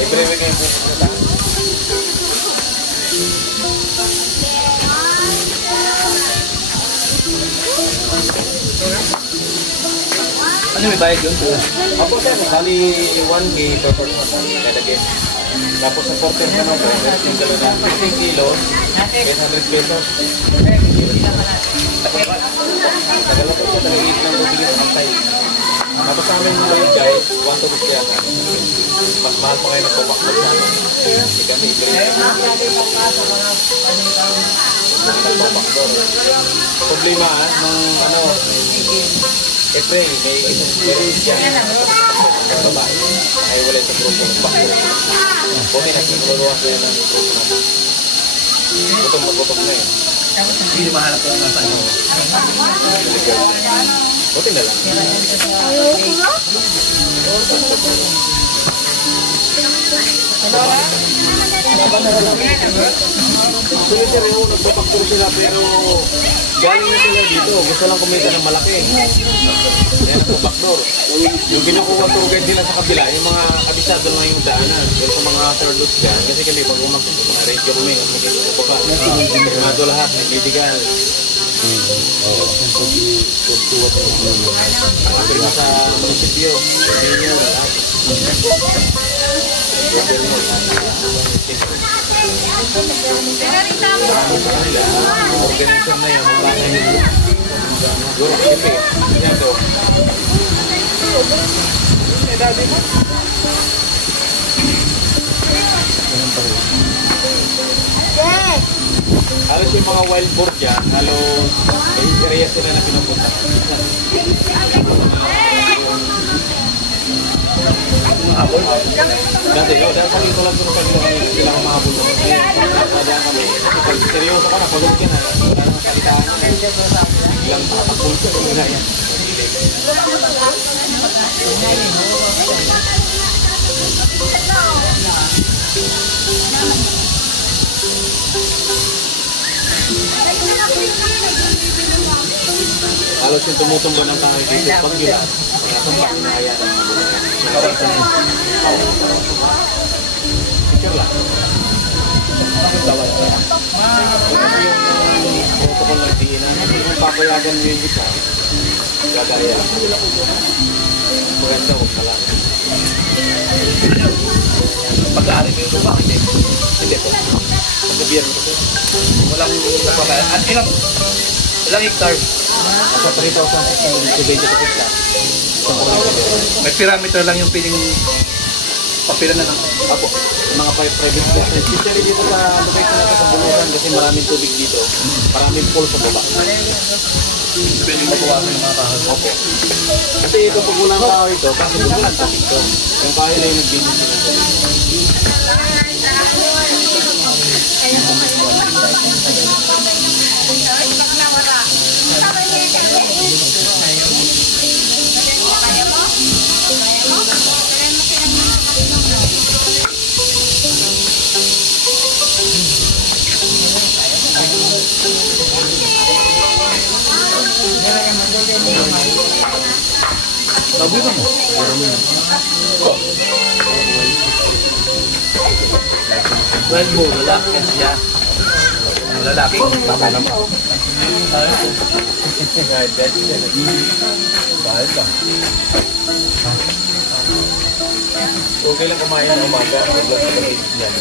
Every week kayo pupunta. Ano may bayad yun? Ako sir, bali 1K per person kada game. Tapos sa porter ka naman, yung dala na 15 kilos, 800 pesos. Tagal na po siya, talagiit ng bubili sa kantay. Tapos sa amin mga yun guys, 1 to 50 yata. Mas mahal pa kayo nagpapakbag sa amin. Kasi kami, problema ng ano, April, may isang spirit dyan. Ang babae, ay wala sa grupo ng bakit. Buti na sinululuwa ko yun ng grupo natin. Gutom na yun. Hindi mahanap ko ang nasa inyo. Buti na lang. Actually sir, yung nagpapaktur sila pero galing na sila dito. Gusto lang kumita ng malaki. Yan ang nagpapaktur. Yung ginakuha tour guide nila sa kabila, yung mga kabisado lang yung daanan. Pero sa mga third loop dyan, kasi kami pag umakit, mga radio kami, magiging baba. Mado lahat, may medical. Pero sa munisipyo, sa inyo, lahat. Organizer na yan, magkakay nila. Siguro, kipi. Yan to. Halos yung mga wild boar dyan, halos may area sila na pinupunta. Dati, dahil ito lang kung sila kumahabol. Nadaan kami. Pag seryoso ka na, pagod ka na. Wala nang salitaan ka na. Biglang takapul ka. Wala yan. Halos yung tumutumbo ng tangal dito. Pag yun, tumbang na kaya. Picture lang. Bakit tawag ka? Yung protocol ng diinan. Kung papayagan mo yung isa, gagaya. Maganda, huwag ka lang. Pag-aari mo yung lupa, hindi. Hindi po. Pagkabiyan mo ito. Walang napakain. At ilang hectare? Nasa 3,620 ka. May parameter lang yung piling papilan na lang. Apo, mga private schools. Especially dito sa location natin sa Buluran kasi maraming tubig dito. Maraming pool sa baba. Pwede mo bawasan yung mga kahoy. Opo. Kasi ito pag walang kahoy ito, kasi walang tubig ito. Yung kahoy na yung nagbibig sila. Sabi ka mo? Well mo, lalaki siya. Lalaki, tama naman. Bahal ka. Okay lang kumain ng umaga. Maglas sa kapit yan.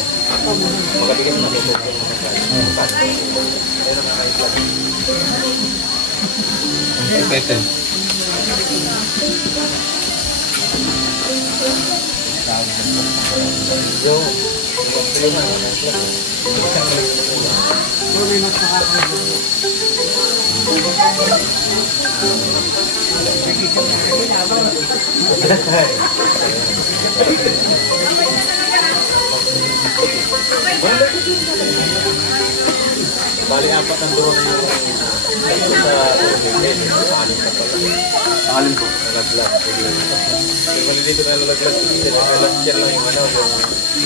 Magabigas na ito. Ayun ang kakain lang. Pwede. Bali, apat ang durong yung sa anim ka pala. Alim ko. Nalaglag. Yung malilito na nalaglag, last year lang yung ano, yung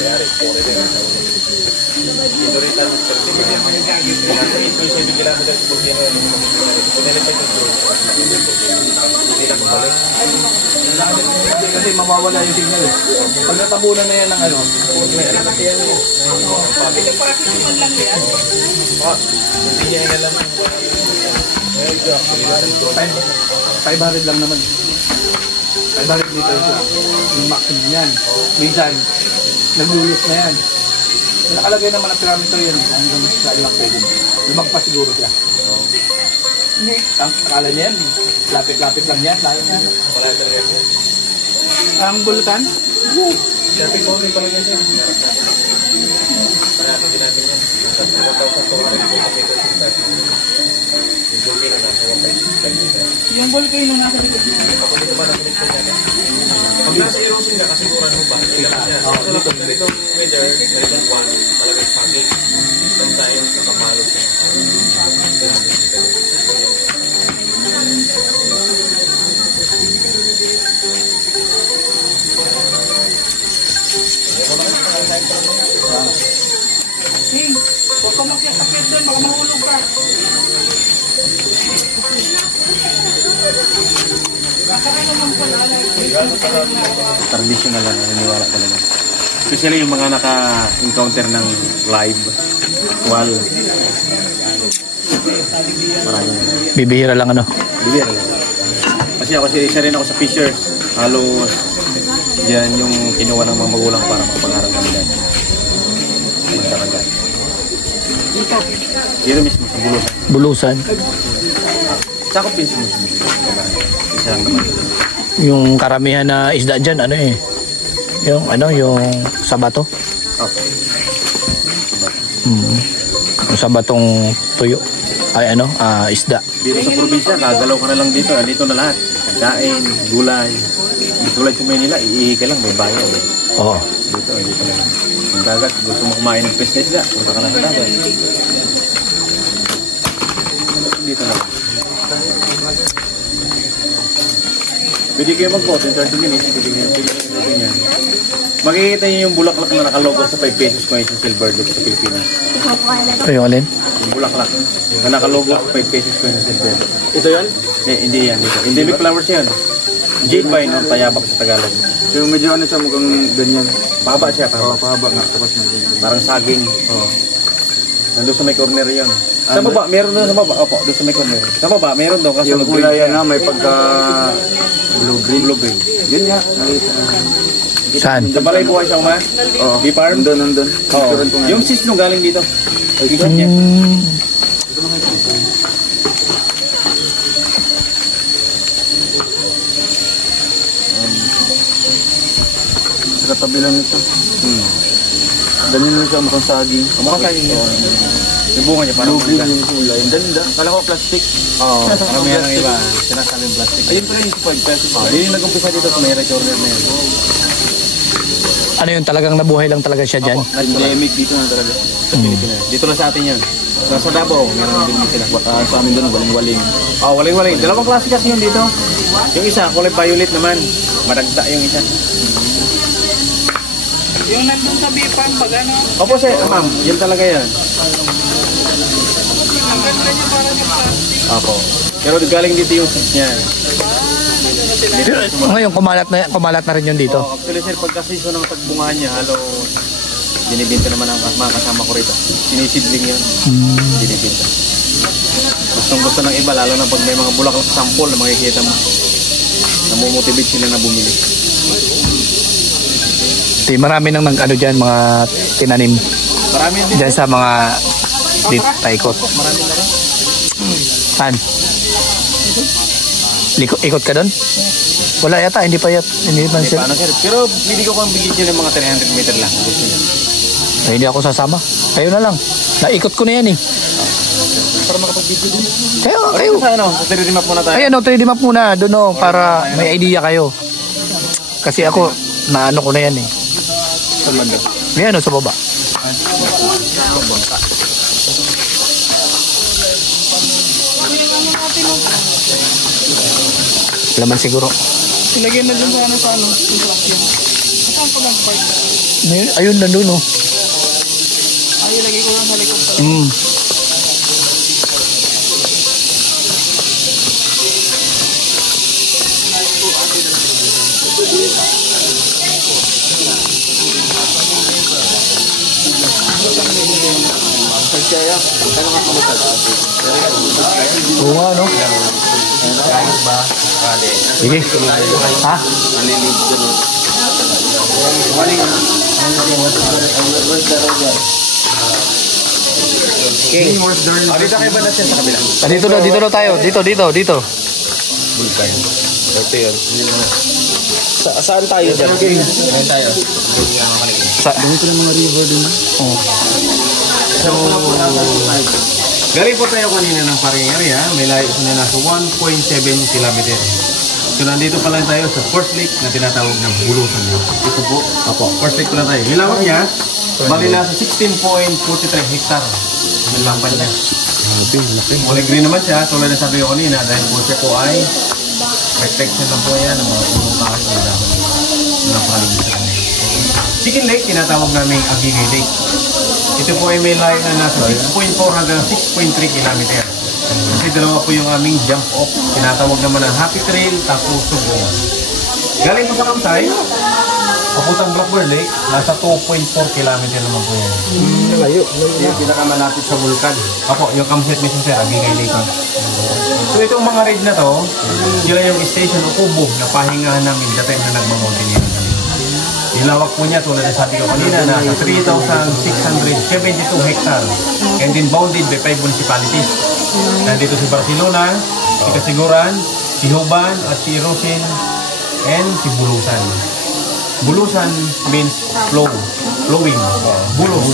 may-ari, 4 din. Pinuritan ng paglimigyan. Nasa 8.7 kilometers po siya ngayon. Pinilipit yung drone. Hindi na bumalik. Kasi mawawala yung signal eh. Pag natabunan na yan ng ano, Kasi yan eh. Hindi niya inalam yung 500 lang naman. 500 liters lang. Yung maximum yan. Minsan, Naglulis na yan. Nakalagay naman ang parameter yan. Hanggang sa ilang pwede. Lumagpas siguro siya. Hindi. Akala niya yan. Lapit-lapit lang yan. Layo niya. Wala talaga yan. Ang bulutan? Dati ko rin pala yan siya. Panakit natin yan. Nasa 1,200 meters in time. Yung volcano nasa 1,500 meters. Yung volcano nasa likod mo. Ako dito ba na-connection natin? Pag nasa erosion ka, kasi kuran mo ba? Kailangan siya. So, kapag ganitong weather, ganitong one, talagang pagig. Sometimes, nakamalog siya. Hey, huwag ka makiakakit doon, baka mahulog ka. Baka ka naman pala. Traditional lang, naniniwala talaga. Especially yung mga naka-encounter ng live, actual. Marami na. Bibihira lang ano. Bibira lang. Kasi ako, isa rin ako sa fishers. Halos, yan yung kinuha ng mga magulang para makapangarap kami dyan. Magkakanda. Dito mismo sa Bulusan. Bulusan. Sakop pinsin mo. Isa lang naman. Yung karamihan na isda dyan, ano eh. Yung ano, yung sabato. Okay. Yung sabatong tuyo. Ay ano, isda. Dito sa probinsya, kagalaw ka na lang dito. Dito na lahat. Kain, gulay. Tulad sa Manila, iihi ka lang, may bayan. Oo. Dito na lang. Yung dagat, gusto mo kumain ng pesta isda, punta ka na sa dagat. Dito na lang. Pwede kayo mag-vote in 30 minutes. Pwede kayo makikita niyo yung bulaklak na nakalogo sa 5 pesos coins sa silver dito sa Pilipinas. Ay, yung alin? Yung bulaklak na nakalogo sa 5 pesos coins sa silver. Ito yan? Hindi yan dito. Endemic flowers yan. Jade vine o tayabak sa Tagalog. Yung medyo ano siya, mukhang ganyan. Pahaba siya, pahaba. Pahaba nga, tapos na ganyan. Parang saging. Oo. Nandun sa may corner yun. Sa baba, meron doon sa baba. Opo, doon sa may corner. Sa baba, meron doon. Kasi Yung kulay yan may pagka blue-green. Blue-green. Yun nga, nakita. Saan? Sa balay buhay siya kuma? Oo. Bee farm? Nandun. Oo. Picturean ko nga. Yung sis nung galing dito. Picture niya. Sa katabi lang ito. Ganyan lang siya, mukhang saging. Kumaka kayo niya. Yung bunga niya parang Blue-green mangga. yung kulay. Ang ganda. Kala ko plastic. Oo. Karamihan ng iba. Sinasabing plastic. Ayun pala yung 5 pesos. Yun yung nag-umpisa dito sa may corner na yun. Ano yun, talagang nabuhay lang talaga siya dyan? Endemic dito na talaga. Sa Pilipinas. Dito lang sa atin yun. Sa Davao, meron din sila. Sa amin doon, waling-waling. Oh, waling-waling. Dalawang klase kasi yun dito. Yung isa, kulay violet naman. Madagta yung isa. Yung nandun sa bee farm, pag ano, Opo, sir. Ma'am, yun talaga yan. ang ganda niya parang yung plastic. Opo. Pero galing dito yung seeds niya. Ngayon, kumalat na rin yun dito. Oh, actually, sir, pagka season ng tagbunga niya, halos binibinta naman ang mga kasama ko rito. Sinisidling yun. Binibinta. Gusto ng iba, lalo na pag may mga bulaklak sample na makikita mo. Namomotivate sila na bumili. Marami nang ano dyan, mga tinanim. Marami din. Dyan sa mga taikot. Marami na rin. Saan? Ikot ka doon? Wala yata, hindi pa man sila. Paano, sir? Pero hindi ko kang bigyan sila ng mga 300 meter lang. Gusto niya. Ay, hindi ako sasama. Kayo na lang. Naikot ko na yan eh. Para makapag-video din. Kayo. Sa ano? Sa 3D map muna tayo. Ay, ano, 3D map muna. Doon o, para may idea kayo. Kasi ako, naano ko na yan eh. May ano sa baba. Laman siguro. Ilagyan na dun sa ano. Saan pa lang part? Ayun, nandun o. Ay, ilagay ko lang sa likod pala. Oo nga, no? Sige. Ha? Okay. Dito kayo ba na siya sa kabila? Dito daw tayo. Dito. Vulcan. Ito yun. Saan tayo dyan? Ngayon tayo. Dito ng mga river din. So, galing po tayo kanina ng paring area. May layo na nasa 1.7 kilometer. So, nandito pa lang tayo sa first lake na tinatawag na Bulusan Lake. Ito po. Apo. First lake pa lang tayo. Yung lawak niya, bali nasa 16.43 hectare. Yung lampad niya. Kulay green naman siya. Tulad na sabi ko kanina, dahil po siya po ay protection na po yan ng mga punong kakas na dahon. Napaligid sa kanya. Chicken Lake, tinatawag namin Agigay Lake. Ito po ay may layo na nasa 6.4 hanggang 6.3 kilometer. Kasi dalawa po yung aming jump off. Tinatawag naman ng Happy Trail, tapos Subo. Galing po sa Kamsay, papuntang Blackbird Lake, nasa 2.4 kilometer naman po yan. Layo. Yung pinakamalapit sa vulkan. Apo, yung Kamsay mismo sir, Agigay Lake. So itong mga raid na to, sila yung station o kubo na pahingahan namin the time na nagmamountaineering. Ilawak po niya, tulad na sabi ko kanina, nasa 3,672 hectare and then bounded by 5 municipalities. Nandito si Barcelona, si Kasiguran, si Huban, at si Rosin, and si Bulusan. Bulusan means flow, flowing. Bulos,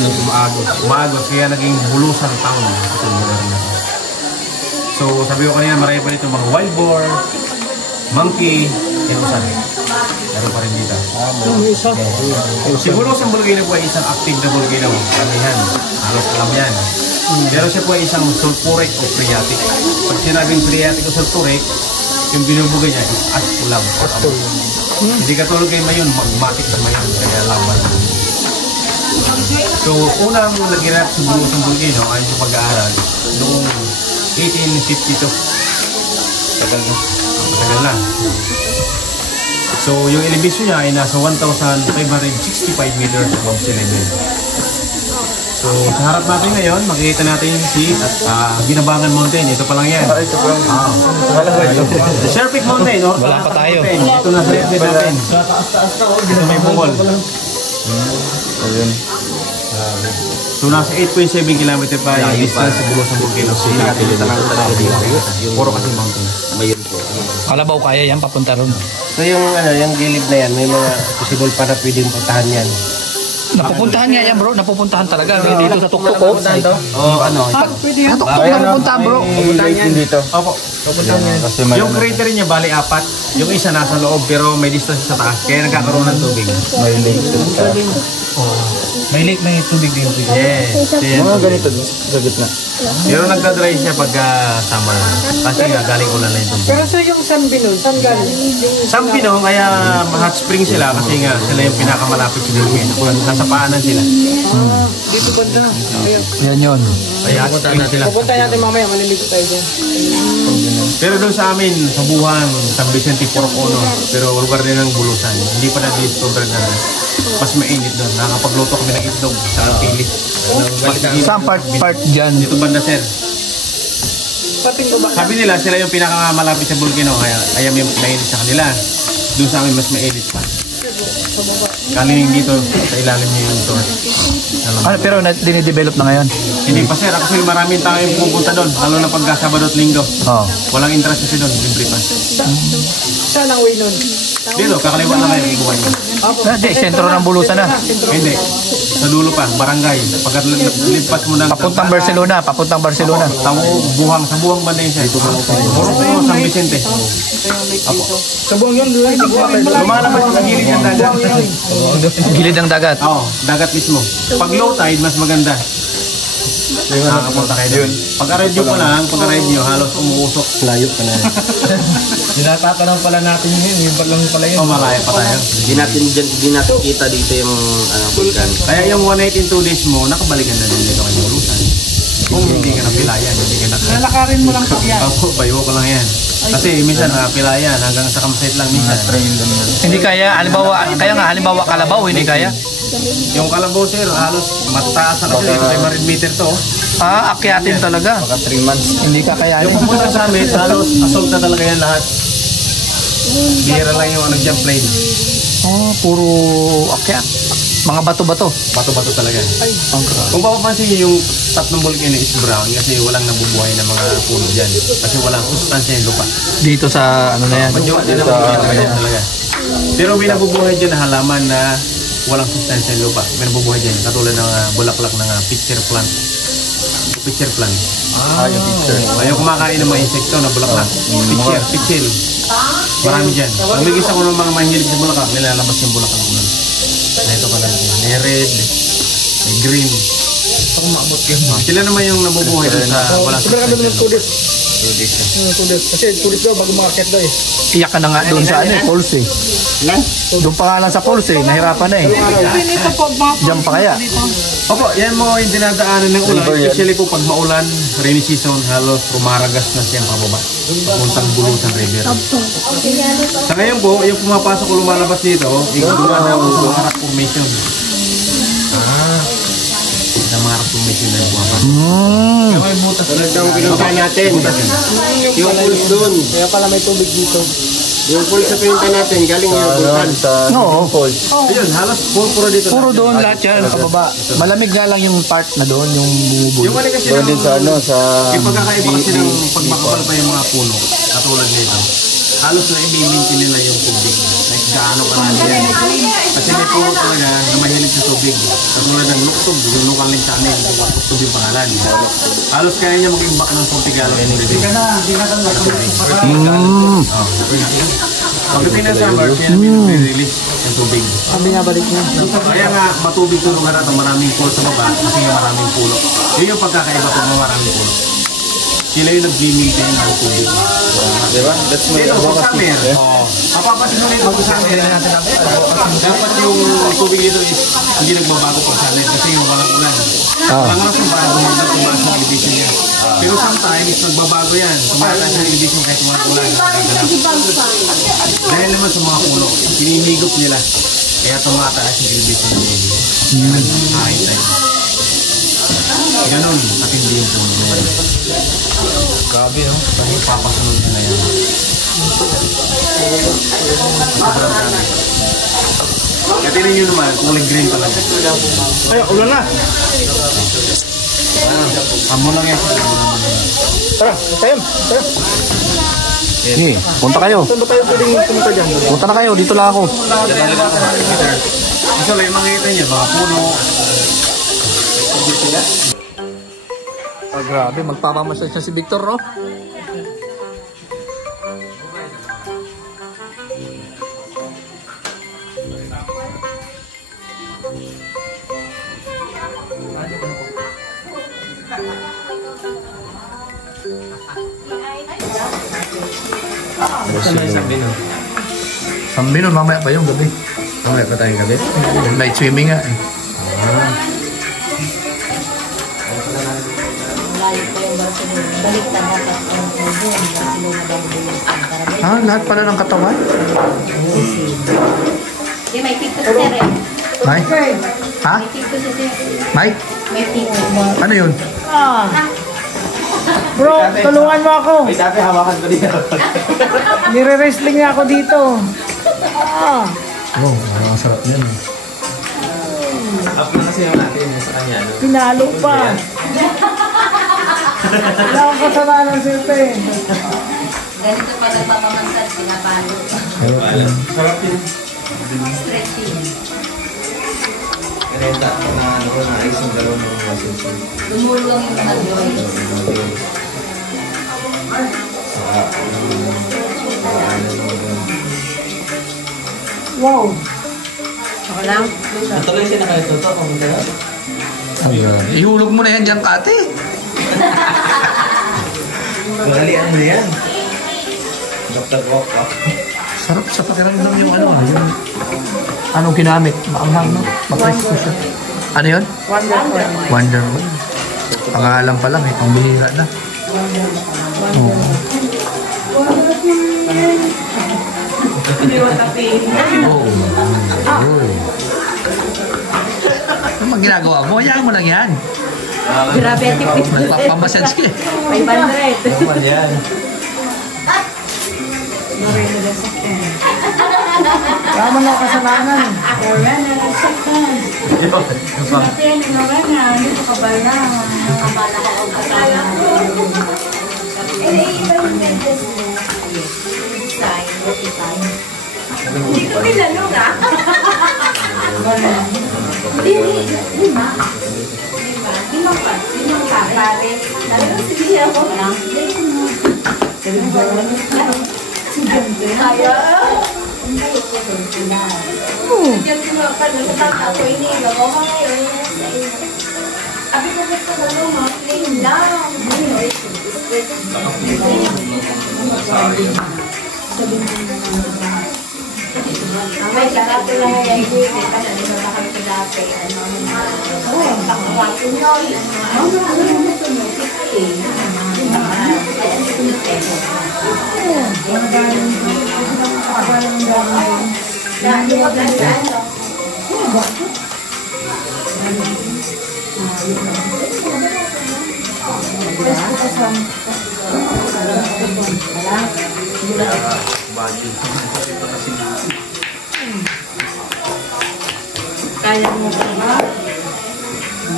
maagos. Kaya naging Bulusan town. So sabi ko kanina, marami pa dito mga wild boar, monkey, and usan. Meron pa rin dito. Si Bulusan Volcano po ay isang active na volcano. Kamihan. Halos alam yan. Pero siya po ay isang sulfuric o phreatic. Pag sinabing phreatic o sulfuric, yung binubugay niya is ash to lava. Hindi katulad kay Mayon, magmatic sa Mayon. Kaya laban. So, unang naginap sa Bulusan Volcano ay sa pag-aaral noong 1852. Tagal na. So, yung elevation niya ay nasa 1,565 meters above sea level. So, sa harap natin ngayon, makikita natin si Ginabangan Mountain. Ito pa lang yan. Ito pa lang. The Sherpic Mountain. Wala pa tayo. Ito na sa left natin. Ito may bungol. Ayun. So, nasa 8.7 km pa yung distance sa Bulusan Volcano. Puro kasi mountain. Mayon po. Kalabaw kaya yan, papunta ron. So yung yung gilid na yan, may mga possible pa na pwedeng puntahan yan. Napupuntahan nga yan bro, napupuntahan talaga. Dito sa tuktok ko. Pwede yan. Tuktok na napupuntahan bro. Dito. Opo. Kasi may Yung crater niya bali 4. Yung isa nasa loob pero may distance sa taas. Kaya nagkakaroon ng tubig. may lake sa May lake, may tubig din. Yes. mga ganito sa gitna. Pero nagka-dry siya pag summer. Kasi nga galing ulan na yung tubig. Pero sa yung San Binol, saan galing? Sa Pino, kaya hot spring sila kasi nga sila yung pinakamalapit sa Pilipinas. Nasa paanan sila. Dito banda. Ayun. Yan yun. Kaya hot spring sila. Pupunta natin mamaya, maliligo tayo dyan. Pero doon sa amin, sa Buhang, San Vicente, Porocono, pero lugar din ng Bulusan. Hindi pa na-discover na mas mainit doon. Nakakapagluto kami ng itlog sa pili. Saan part dyan? Dito banda, sir. Pating ba? Sabi nila, sila yung pinakamalapit sa volcano, kaya may mainit sa kanila. Doon sa amin, mas mainit pa. Galing dito, sa ilalim niya yung source. Ano, pero dinidevelop na ngayon? Hindi pa, sir. Actually, maraming tao yung pupunta doon, lalo na pagka Sabado at Linggo. Oo. Walang interest kasi doon, libre pa. Saan ang way nun? Dito, kakaliwa na kayo, ikuha niyo. Hindi, sentro ng Bulusan na. Hindi. Sa dulo pa, barangay. Pagkat lipas mo ng... Papuntang Barcelona. Tawo, Buhang. Sa Buhang banda yun siya. Puro San Vicente. Sa buong yun, Lumalabas sa gilid ng dagat. Gilid ng dagat. Oo, dagat mismo. Pag low tide, mas maganda. Nakakapunta kayo doon. Pag-arrive nyo pa lang, halos umuusok. Layo pa na. Tinatatanong pala natin yun lang pala yun. O, malaya pa tayo. Hindi natin kita dito yung vulkan. Kaya yung 1 night in 2 days mo, nakabalikan na din dito kayo Bulusan. Kung hindi ka napilayan, hindi ka Lalakarin mo lang pa yan. Opo, bayo ko lang yan. Kasi minsan napilayan, hanggang sa campsite lang minsan. Hindi kaya, halimbawa Kalabaw, hindi kaya? Yung Kalabaw, sir, halos mataas na kasi. 500 meter to. Akyatin talaga. Baka 3 months. Hindi kakayanin. Yung pupunta sa amin, halos assault na talaga yan lahat. Bihira lang yung jump plane. Oh, puro akyat. Mga bato-bato. Bato-bato talaga. Ay, ang grabe. Kung papapansin niyo yung tatlong volcano is brown kasi walang nabubuhay na mga puno dyan. Kasi walang sustansya yung lupa. Dito sa ano na yan. Majority na talaga. Pero may nabubuhay dyan na halaman na walang sustansya yung lupa. May nabubuhay dyan. Katulad ng bulaklak ng pitcher plant. Pitcher plant. Yung picture. Yung kumakain ng mga insekto na bulaklak. Pitcher. Marami dyan. Ang bigis ako ng mga mahilig sa bulaklak, nilalabas yung bulaklak nun. Na ito pala. May red, may green. Sila naman yung nabubuhay dun sa walang sustansya yung lupa. Kasi tulis daw, bago makakit daw eh. Iyak ka na nga doon sa ano eh, falls eh. Doon pa nga lang sa falls eh, nahirapan na eh. Diyan pa kaya? Opo, yan mo yung dinadaanan ng ulan. Especially po pag maulan, rainy season, halos rumaragas na siyang pababa. Puntang Bulusan River. Sa ngayon po, yung pumapasok o lumalabas dito, yung dumadaan po sa mga rock formation. Sa mga rock formation na yung pumapasok. Tulad ng pinunta natin. Yung pulse doon. Kaya pala may tubig dito. Yung pulse sa pinunta natin, galing yung vulkan. Oo. Ayun, halos puro dito. Puro doon lahat yan, pababa. Malamig nga lang yung part na doon, yung Yung bumubulong. mali kasi Doon din sa ano, sa... yung pagkakaiba kasi ng pagmakapal pa yung mga puno, katulad nito, halos na i-maintain nila yung tubig. Like gaano karami yan. Kasi may puno talaga na mahilig sa tubig. Katulad ng luktog, yung local link sa amin, luktog yung pangalan. Halos kaya niya mag-imbak ng 40 gallon. Pagdating ng summer, kaya nire-release yung tubig. Sabi nga balik niya. Kaya nga matubig tulungan natin, maraming pool sa baba kasi nga maraming pulo. Yun yung pagkakaiba pag maraming pulo. Sila yung nag-maintain ng tubig. Diba? That's my Pero pag advocacy. summer, mapapansin mo rin pag summer, dapat yung tubig dito is hindi nagbabago pag summer kasi yung walang ulan. Walang rason para tumaas ang elevation niya. Pero sometimes nagbabago yan. Tumataas ang elevation kahit walang ulan. Dahil naman sa mga puno, pinimigop nila. Kaya tumataas yung elevation ng tubig. High tide. Ganon, katindi yung puno na yan. Grabe, no? Pag papasunod na yan. Sobrang dami. Kaya tinan nyo naman, kulay green talaga. Ay, ulan na. Amo lang yan. Tara, tayo. Tara. Sige, punta kayo. Saan ba tayo pwedeng pumunta dyan? Punta na kayo, dito lang ako. So, yung makikita nyo, mga puno. Oh, grabe, magpapamassage na si Victor, no? Sambinon, mamaya pa yung gabi. Mamaya pa tayong gabi. Night swimming nga eh. Ah, lahat pala ng katawan? May pito si Sir. Mike? Ha? May pito si Sir. Mike? May pito. Ano yun? Bro, tulungan mo ako. Ay, dati hawakan ko dito. Nire-wrestling nga ako dito. Oh, ang sarap yan. Up na kasi yung natin sa kanya. Pinalo pa. Wala akong kasalanan siyempre. Ganito pag nagpapamansad, pinapalo. Sarap yun. Stretching. Renta na ano ko na isang dalawa ng mga susunod. Lumulong yung mga joints. Wow. Ako lang. Natuloy siya na kayo toto kung gano'n. Ihulog mo na yan dyan, Kate. Magalian mo yan. Dr. Walk up. Sarap sa pakiramdam yung ano. Yung, anong ginamit? Maanghang, no? Mapresko siya. Ano yun? Wonderful. Pangalan pa lang eh, pangbihira na. Oo. Ano mang ginagawa mo? Hayaan mo lang yan. Grabe ang tipid. Nagpapamassage ka eh. 500. Naman yan. Tama na kasalanan.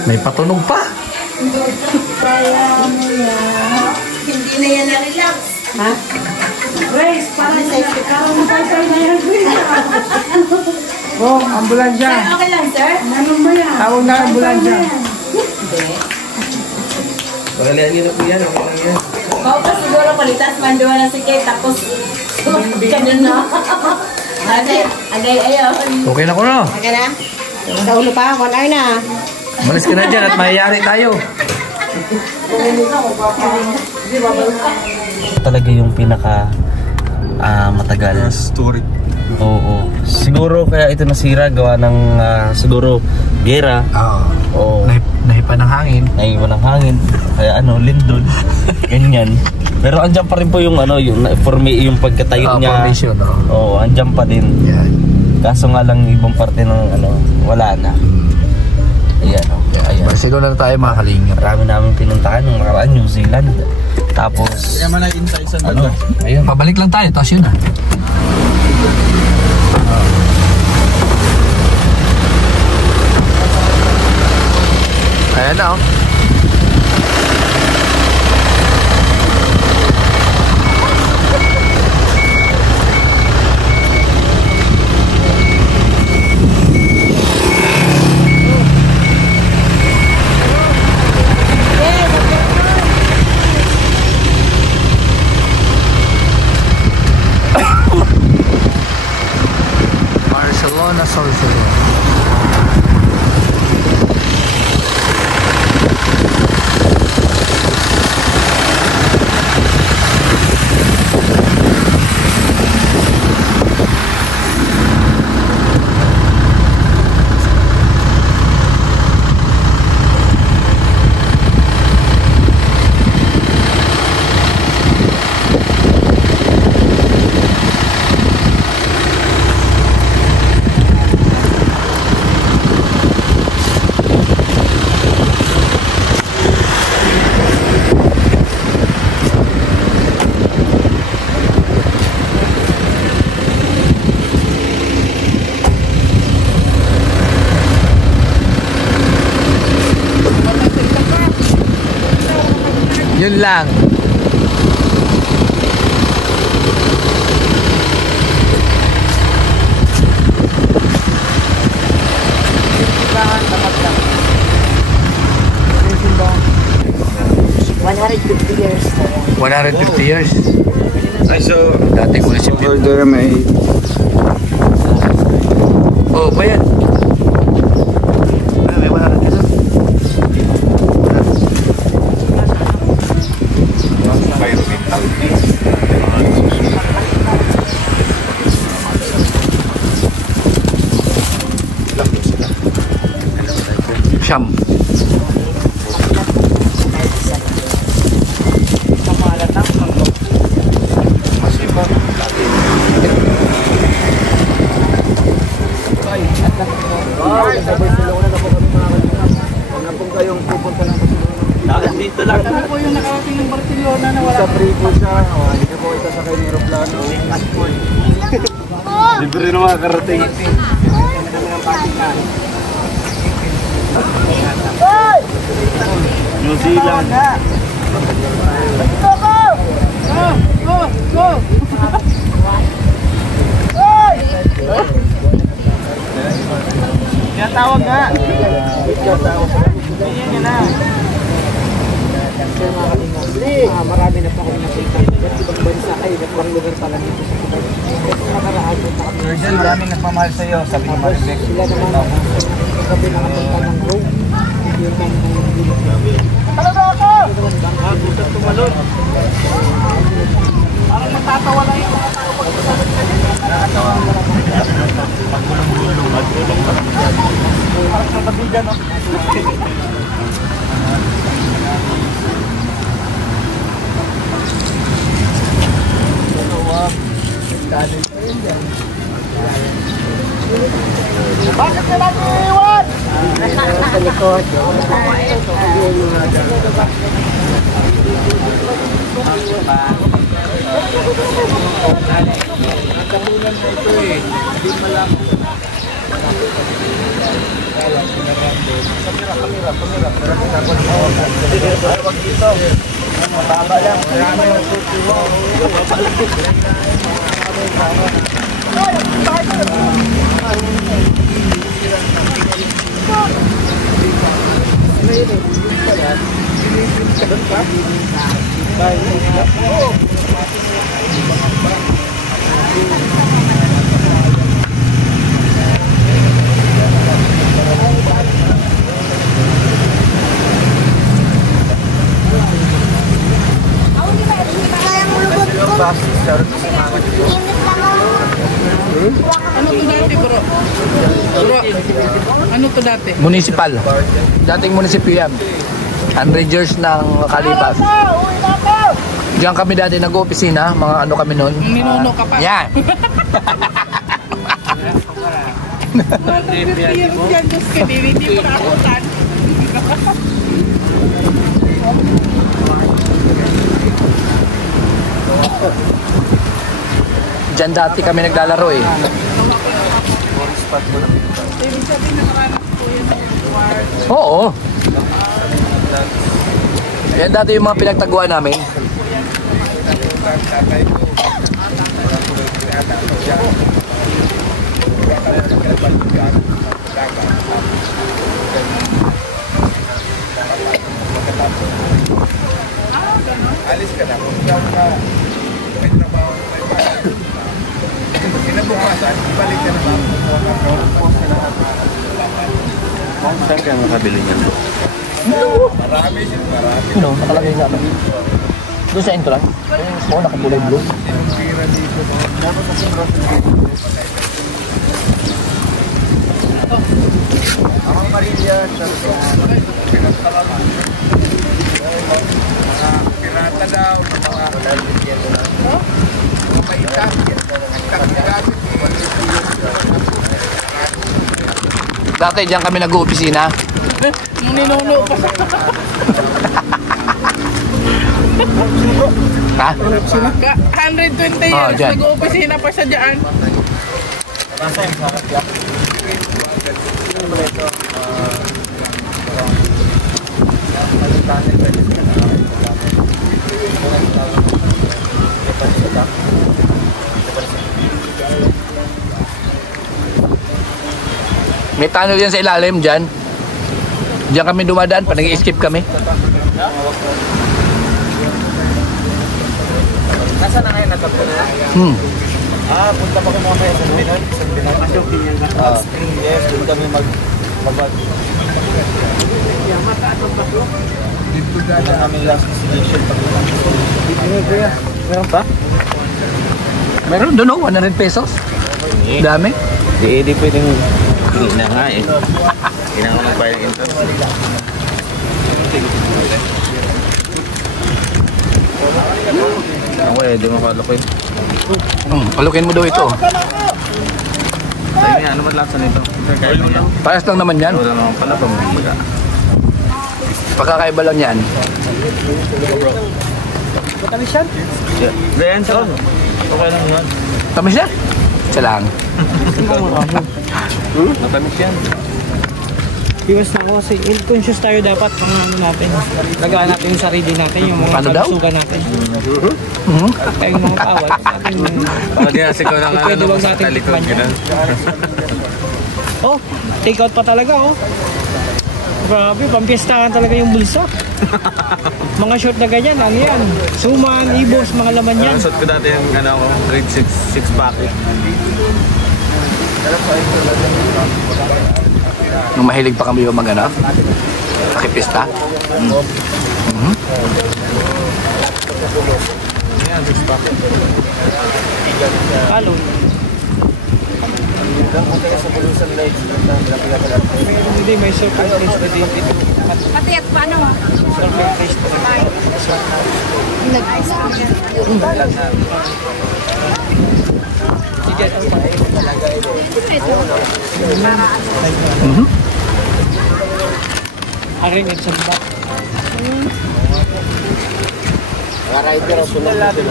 May patunog pa. Hindi na yan na-relax. Grace, parang karang tayo na yan. Oh, ambulansya. Sir, okay lang, sir? Ano ba yan? Tawag na ambulansya. Pagalian niyo na po yan. Okay lang yan. Oo, pa siguro palitas manduwa na si Kate, tapos ganun na. Agay ayaw. Okay na ko na. Okay na? Sa ulo pa, 1 hour na. Malis ka na dyan at mayayari tayo. Talaga yung pinaka matagal. Story. Oo. Siguro kaya ito nasira gawa ng siguro biyera. Oo. Nahipa ng hangin. Naiwan ng hangin. Kaya lindol. Ganyan. Pero andyan pa rin po yung yung yung pagkatayo niya. Formation, Oo, andyan pa din. Yan. Kaso nga lang ibang parte ng wala na. Ayan, ayan. Barcelona na tayo mga kalingap. Marami namin pinuntahan yung nakaraan, New Zealand. Tapos Kaya man na-insight sa Ayun, pabalik lang tayo, tapos yun na. Ayan na, oh. Barcelona, Barcelona. Yun lang. $150. 150 years. So, Dating munisipyo. order may Oh, ba yan? may 100 dito. Siyam. dito lang. Ano po yung nakarating ng Barcelona na wala? Sa free po siya. Hindi po ito sakay ng aeroplano. Libre na mga karating. New Zealand. Tawag nga. Yan na. Marami na pa ako nakita. At ibang bansa ay ibang lugar pala dito sa Quebec. Ito nakaraan ko pa kami. Virgin, maraming nagmamahal sa'yo. Sabi ni Maribek. Sila naman kami nakapunta ng Rome. Hindi yung kami ng hindi. Talaga ako! Buta tumalon. Parang natatawa lang yung mga tao pag-usapin ka din. Nakatawa ang mga Pagulong-gulong. parang natabigan no? Bakit ka natin iiwan? Sa likod. Ano to dati? Municipal. Dating munisipyo yan. 100 years ng kalipas. Diyan kami dati nag-opisina, mga ano kami noon. Minuno ka pa. Yan. 150 years dyan, Diyos ka, hindi mo naabutan. Diyan dati kami naglalaro eh. Ibig sabihin nakaranas po yun sa lugar. Oo. Yan dati yung mga pinagtaguan namin. Alis ka na. Kung ikaw na may trabaho mo may bahay. Kinabukasan, balik ka na ba? Saan ka makabili niyan? Marami siya, marami. Ano, nakalagay sa amin. Doon sa entrance. Oo, nakakulay blue. Pira dito. Ang Maria, pirata daw, mga maitas, Dati diyan kami nag-opisina. Nung ninuno pa sa... Ha? 120 years, dyan. nag-opisina pa siya dyan. May tunnel yan sa ilalim dyan. Diyan kami dumadaan pa, nag-i-skip kami. Nasaan na ngayon nagkapunta? Punta pa ko mga kaya sa Binon. Yes, doon kami magbag. Dito na kami last destination. Meron pa? Meron doon, 100 pesos. Dami. Di pwedeng hindi na nga eh. Kailangan magbayad ng interest. Ako eh, di makalokin. Palukin mo daw ito. Sabi niya, ano ba lasa nito? Kahit mo yan. Parehas lang naman yan. Wala naman pala pang maga. Pagkakaiba lang yan. Matamis yan? Ganyan siya. Okay lang yan. Tamis yan? Siya lang. Matamis yan. Iwas na ako kasi health conscious tayo dapat mga ano natin. Lagaan natin yung sarili natin, yung mga Ano daw? kalusugan natin. Tayong mga kawat. Pag sinasigaw ng Pwede lang natin tikman yan. Oh, take out pa talaga oh. Grabe, pampiestahan talaga yung bulsa. Mga short na ganyan, ano yan? Suman, ibos, mga laman yan. Suot ko dati yung grade 6 pack. Nung mahilig pa kami yung mag-ano, makipista. Halo. Hindi, may surprise taste na din ito. Pati at paano? Surprise taste na rin. Aring at samba. Rider ang sunod natin.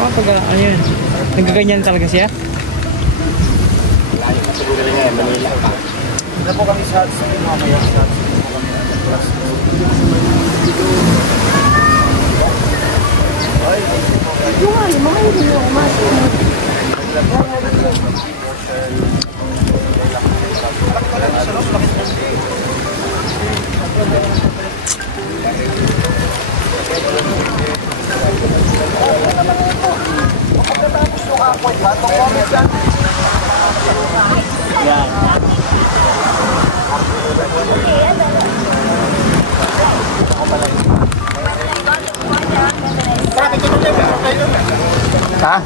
Kapag ano yan, nagaganyan talaga siya? Siguro rin ngayon, Manila pa. Ano po kami sa mamaya sa Ha?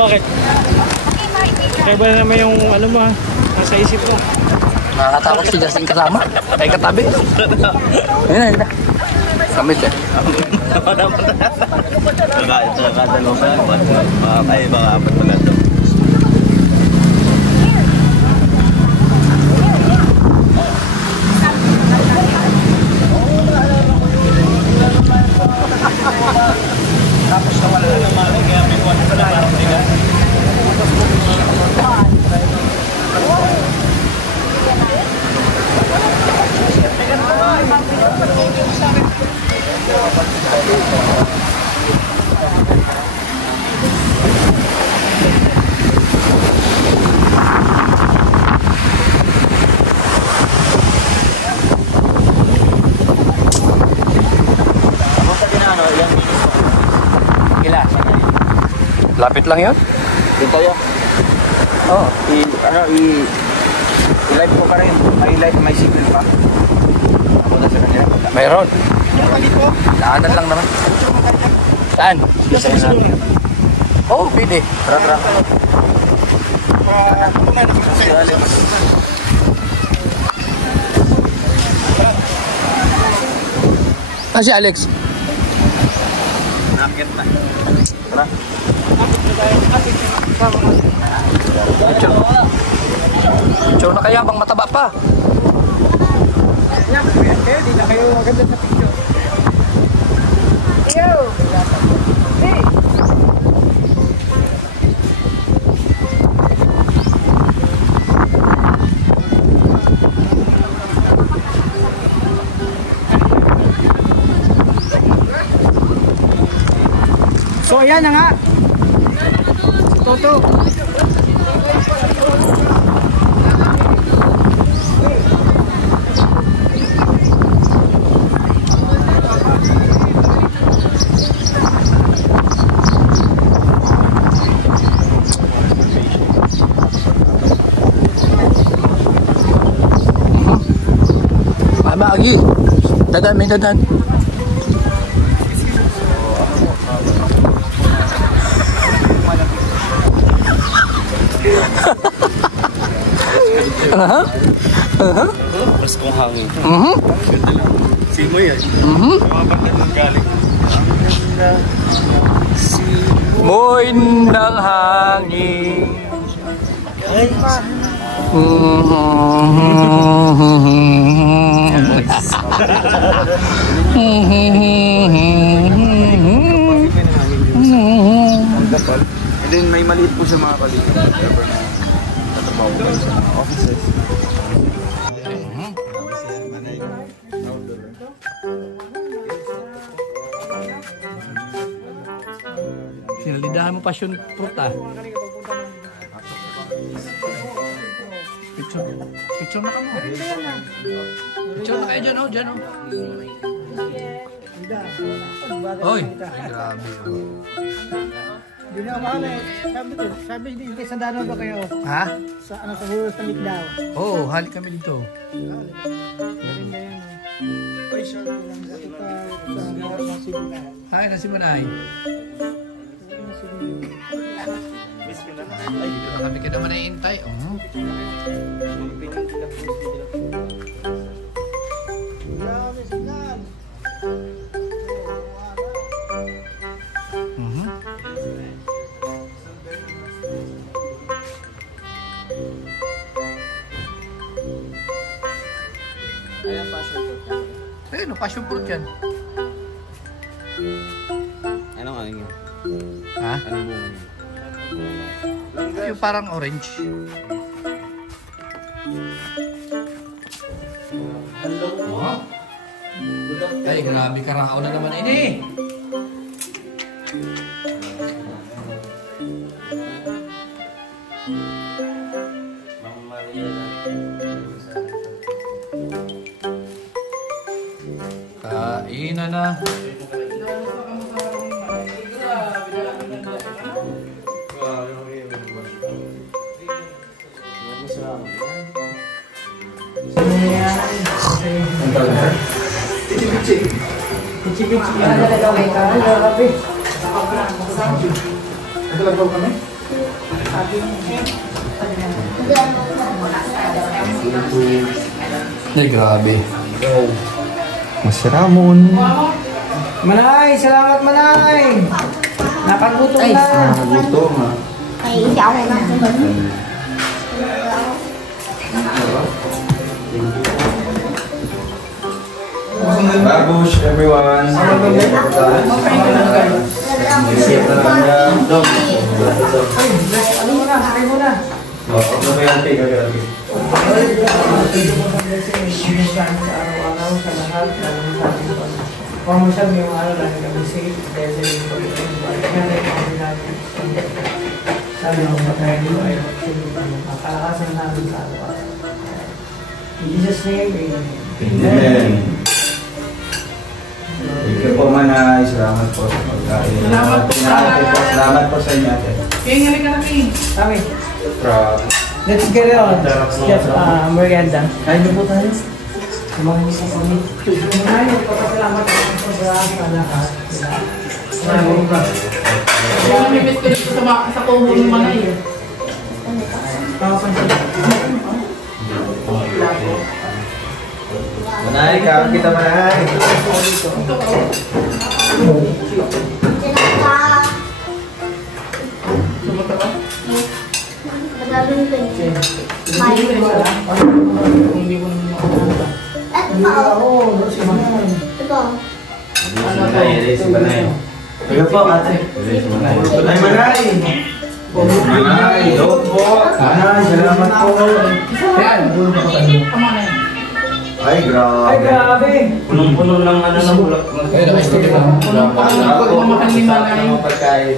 Bakit? Kaya ba naman yung ano mo ha? Nasa isip mo? Nakakatakot si Justin kasama. Ay katabi. Ayun na. Kamit eh. Nakadalaw pa yan. Ay, baka apat pala ito. Kila. Lapit lang yun? Dito yun. Oo. I-live ko ka rin. I-live may signal pa. Ako na sa kanila. Mayroon. Daanan lang naman. Saan? Oh, pwede. Tara. Ah, si Alex. Nakit na. Tara. Picture na kaya bang mataba pa? Hindi na kayo maganda sa picture. So ayan na nga. Toto. Mama, agi. Dadan, may dadan. Mas kung hangin. Mhm. Si Simoy yan. Mga banda nang galing. Moy ng hangin. And then may maliit po sa mga kaligid. Tatrabaho po sa mga offices. Sinalidahan mo passion fruit ah. Picture. Picture na ka mo. Picture na kayo dyan oh. Dyan oh. Oy. Ay grabe oh. Hindi na mahal eh. Sabi hindi sa dano ba kayo? Ha? Sa ano sa Huros ng Ligdaw. Oo, halik kami dito. Galing na yan. Ay, siya lang. Ito pa sa Sibunay. Hi, nasi Manay. Ay, dito na kami ka naman naiintay. Oh. Ayun, passion fruit yan. Anong ano yun? Ha? Anong bunga niya? Yung parang orange. Ay, grabe, karakaw na naman ini. Kainan na. Ay, grabe. Masramon. Manay, salamat Manay. Nakagutom na. Nakagutom ha. Ay, hindi ako na. Babush everyone. Visit na lang yan. Ano mo na, sakay mo na. Ano ba yan? Take a Sa araw-araw, sa lahat, lalo na sa ating pag- Pamusal mo yung araw, lalo kami safe, dahil sa yung pag-ibig. Kaya kami natin. Sabi ng patay mo ay makalakasan namin sa araw-araw. In Jesus' name, amen. Amen. Thank you po Manay. Salamat po sa pagkain. Salamat po sa inyo ate. Kaya nga rin ka na kayo. Kami, From let's get it on. Chef Merienda. Kain na po tayo. Sa mga isa sa amin. Manay, magpapasalamat ako sa lahat. Maraming ba? Kaya nga may ko dito sa kubo ng Manay. Manay, kaon kita Manay. Sige po ate. Manay, Manay. Manay, doon po. Manay, salamat po. Ay, grabe. Ay, grabe. Punong-puno ng ano ng bulak. Ay, naka-stick na. Punong-puno ng pagmamahal ni Manay. Pagkain.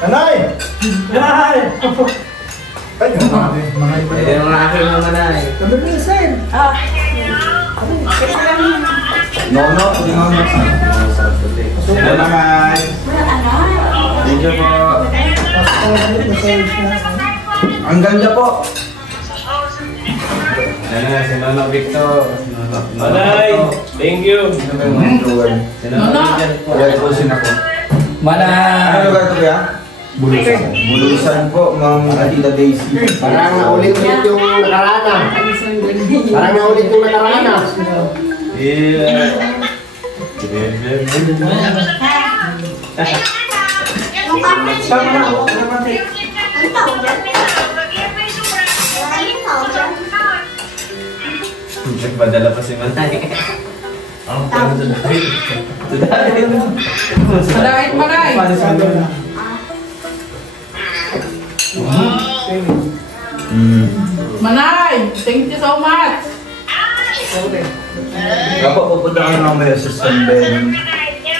Manay! Manay! Ay, grabe. Pwede mga aking mga Manay. Pabilisan! No, hindi nga mas. Hello Manay. Thank you po. Ang ganda po. Ayan, si Nono Victor. Manay, thank you. Ito ba yung mga drawer? Nono! Kaya ito sin ako. Ano Manay! lugar ito kaya? Bulusan po, Ma'am Adita Daisy. Parang naulit-ulit yung nakaraan ah. Parang naulit yung nakaraan ah. Nagpadala pa si Manay. Ang pagod Malait, malait. Manay, thank you so much. Kapag pupunta ka na mamaya sa San Ben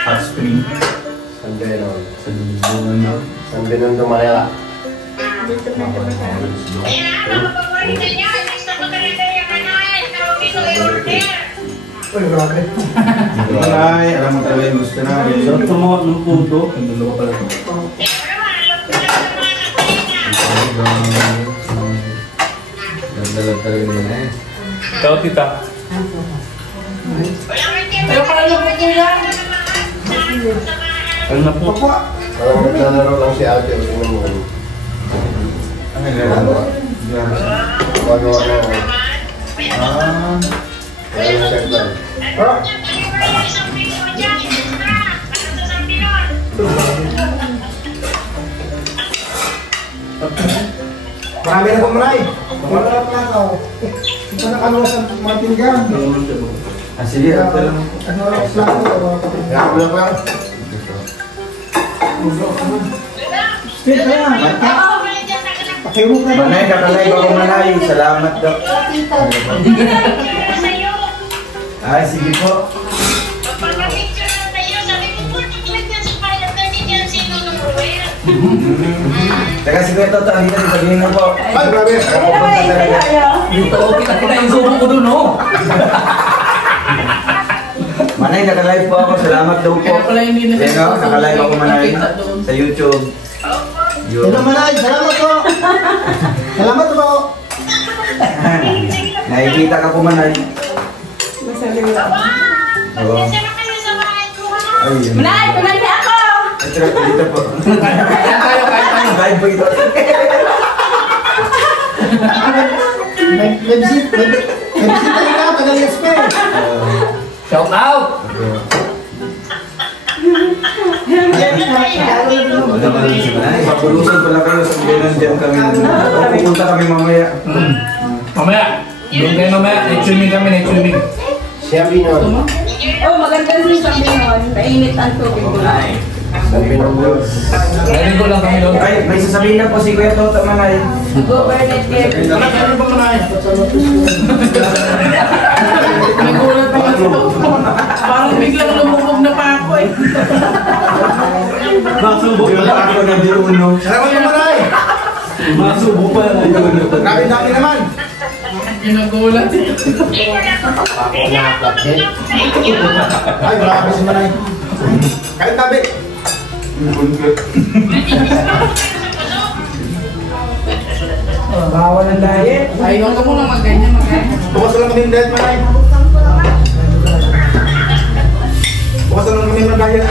Hot Spring. San Benon. San Ben Manila. Manay, alam mo talaga yung gusto namin. Sarap sa mga ng puto. Ang dalawa pala to. Nagdalag talaga naman eh. Ikaw, tita. Ayaw ka lang po kuya. Ano na po? Parang naglalaro lang si ate. Tingnan mo. Ang naglalaro. Ano. Ah. Kaya yung set lang. Marami na kumaray. Marami na ako. Ito na ano sa mga pinggan. Ah, sige. Ano sa ako. Kaya ko lang pa. Steve na yan. Pakihulog na Manay, kakalay ako Manay. Salamat daw. Ay, sige po. Teka, sige ito. Sabihin na po. Ay, grabe. Nakapunta talaga. Dito, kita yung subo ko dun, oh. Manay, nakalive po ako. Salamat daw po. Kaya pala hindi na Yan o, nakalive ako Manay sa YouTube. Hello Manay, salamat po. Salamat po. Nakikita ka po Manay. Oo. Ay, yun. Manay, tuloy na ako! Ito, dito po. Kaya tayo, kahit ano. Live po ito. May visit tayo ka, taga-LSP. Shout out! Wala pa rin si Manay. Papulusan pala kayo sa Binan dyan kami. Pupunta kami mamaya. Mamaya. Doon kayo mamaya. Night swimming kami, night swimming. Siya Binon. Oh, maganda din sa Binon. Mainit ang tubig doon. San Binon Blues. Ready ko lang kami doon. Ay, may sasabihin na po si Kuya Toto Manay. Go Bernadette. Ano ba Manay? Nagulat pa kasi ito. Parang biglang lumubog na pa ako eh. Masubok pala ako na diuno. Salamat po Manay. Masubok pala na diuno. Grabe naman. Yung nagulat eh. Ay, grabe si Manay. Kahit tabi. Bawal ang diet. Ay, huwag ka muna mag-ganyan, mag-ganyan. Bukas lang kami ng diet Manay. Bukas lang kami ng diet.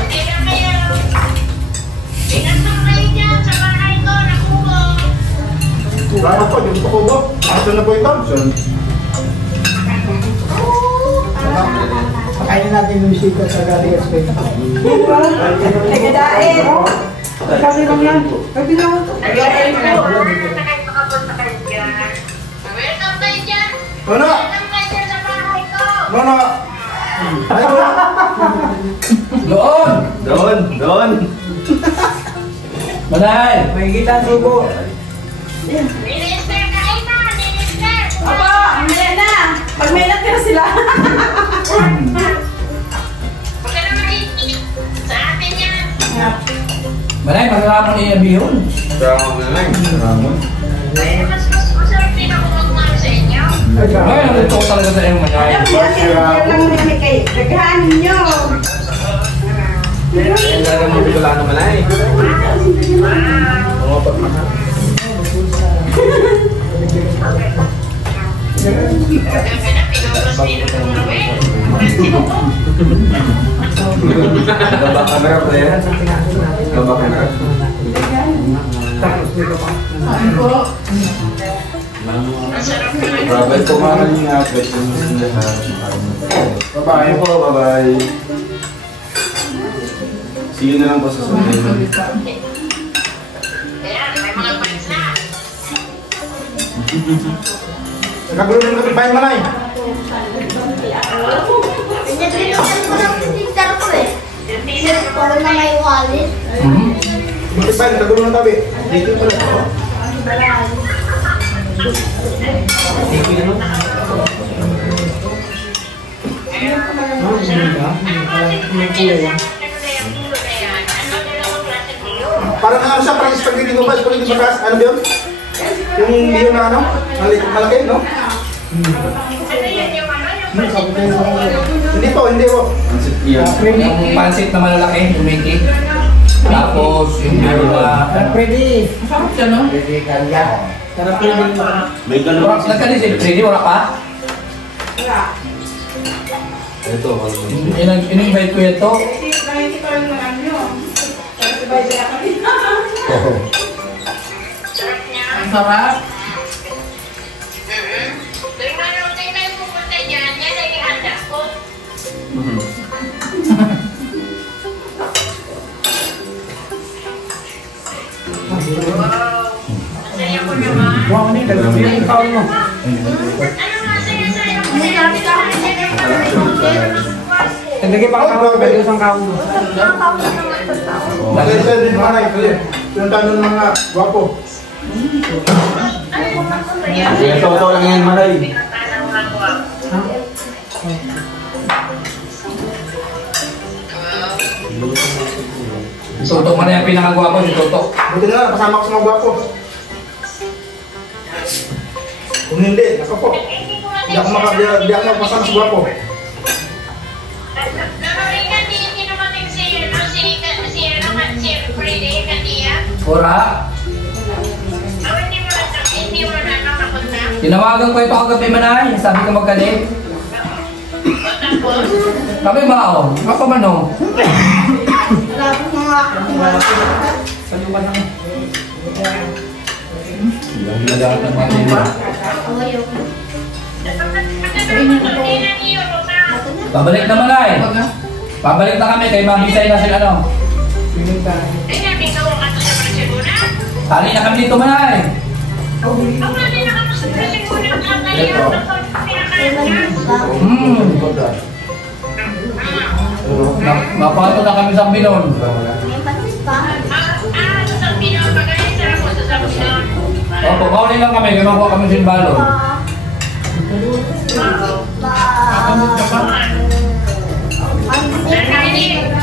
Salamat po, yung tukubo. Ito na po ito. Pakainin natin yung sito sa LSP. Nagadain. Kasi lang yan. Kasi lang. Nono! Nono! Ayaw! Doon! Manay! May kita ang subo. Opo, mamaya na. Pag may natira sila. Manay, magkakaroon niya yung bihon. Ramon. Ay, nandito ko talaga sa iyo, Manay. Alam mo, yan lang muna kay naghahanin nyo. Ang talaga mo bigla naman ay. Gaba camera pala yan. Gaba camera. Kain po. Bye-bye po mga kalingap. Bye po sa lahat. Bye-bye po. Bye-bye. See you na lang po sa susunod. Nakagulo ng kapitbahay mo na eh. Kapitbahay, nakagulo ng tabi. Dito pala ako. Parang ano siya, parang spaghetti mo ba? Spaghetti bagas, ano ba yun? Yung biyo na ano? Malaki, no? Hindi po, hindi po. Yung pansit na malalaki, umiki. Tapos yung meron na... Pwede. Masarap siya, no? Pwede kanya. Sarap pwede. May ganun. Nagkanis eh, pwede wala pa? Ito, In-invite ko ito. Ang sarap. Wow, ini kalau yung ikaw mo. Tandagi pa ka pwede isang kaon mo. Dahil sa din mga ito yung tanong mga gwapo. Ito lang yan, Maray. Tutok mo na yung pinakagwapo si Tutok. Buti na lang, kasama ko sa mga gwapo. Kung hindi, nako po. Di ako makasama sa gwapo. Ora, tinawagan ko ito kagabi manay. Sabi ko magaling. Sabi mao, ako man o. Pabalik na manay. Pabalik na kami kay mabisay na sila ano. Tali na kami dito manay. Mapato na kami sa Binon. Opo, kauli lang kami, ginawa kami sin balon. Bye.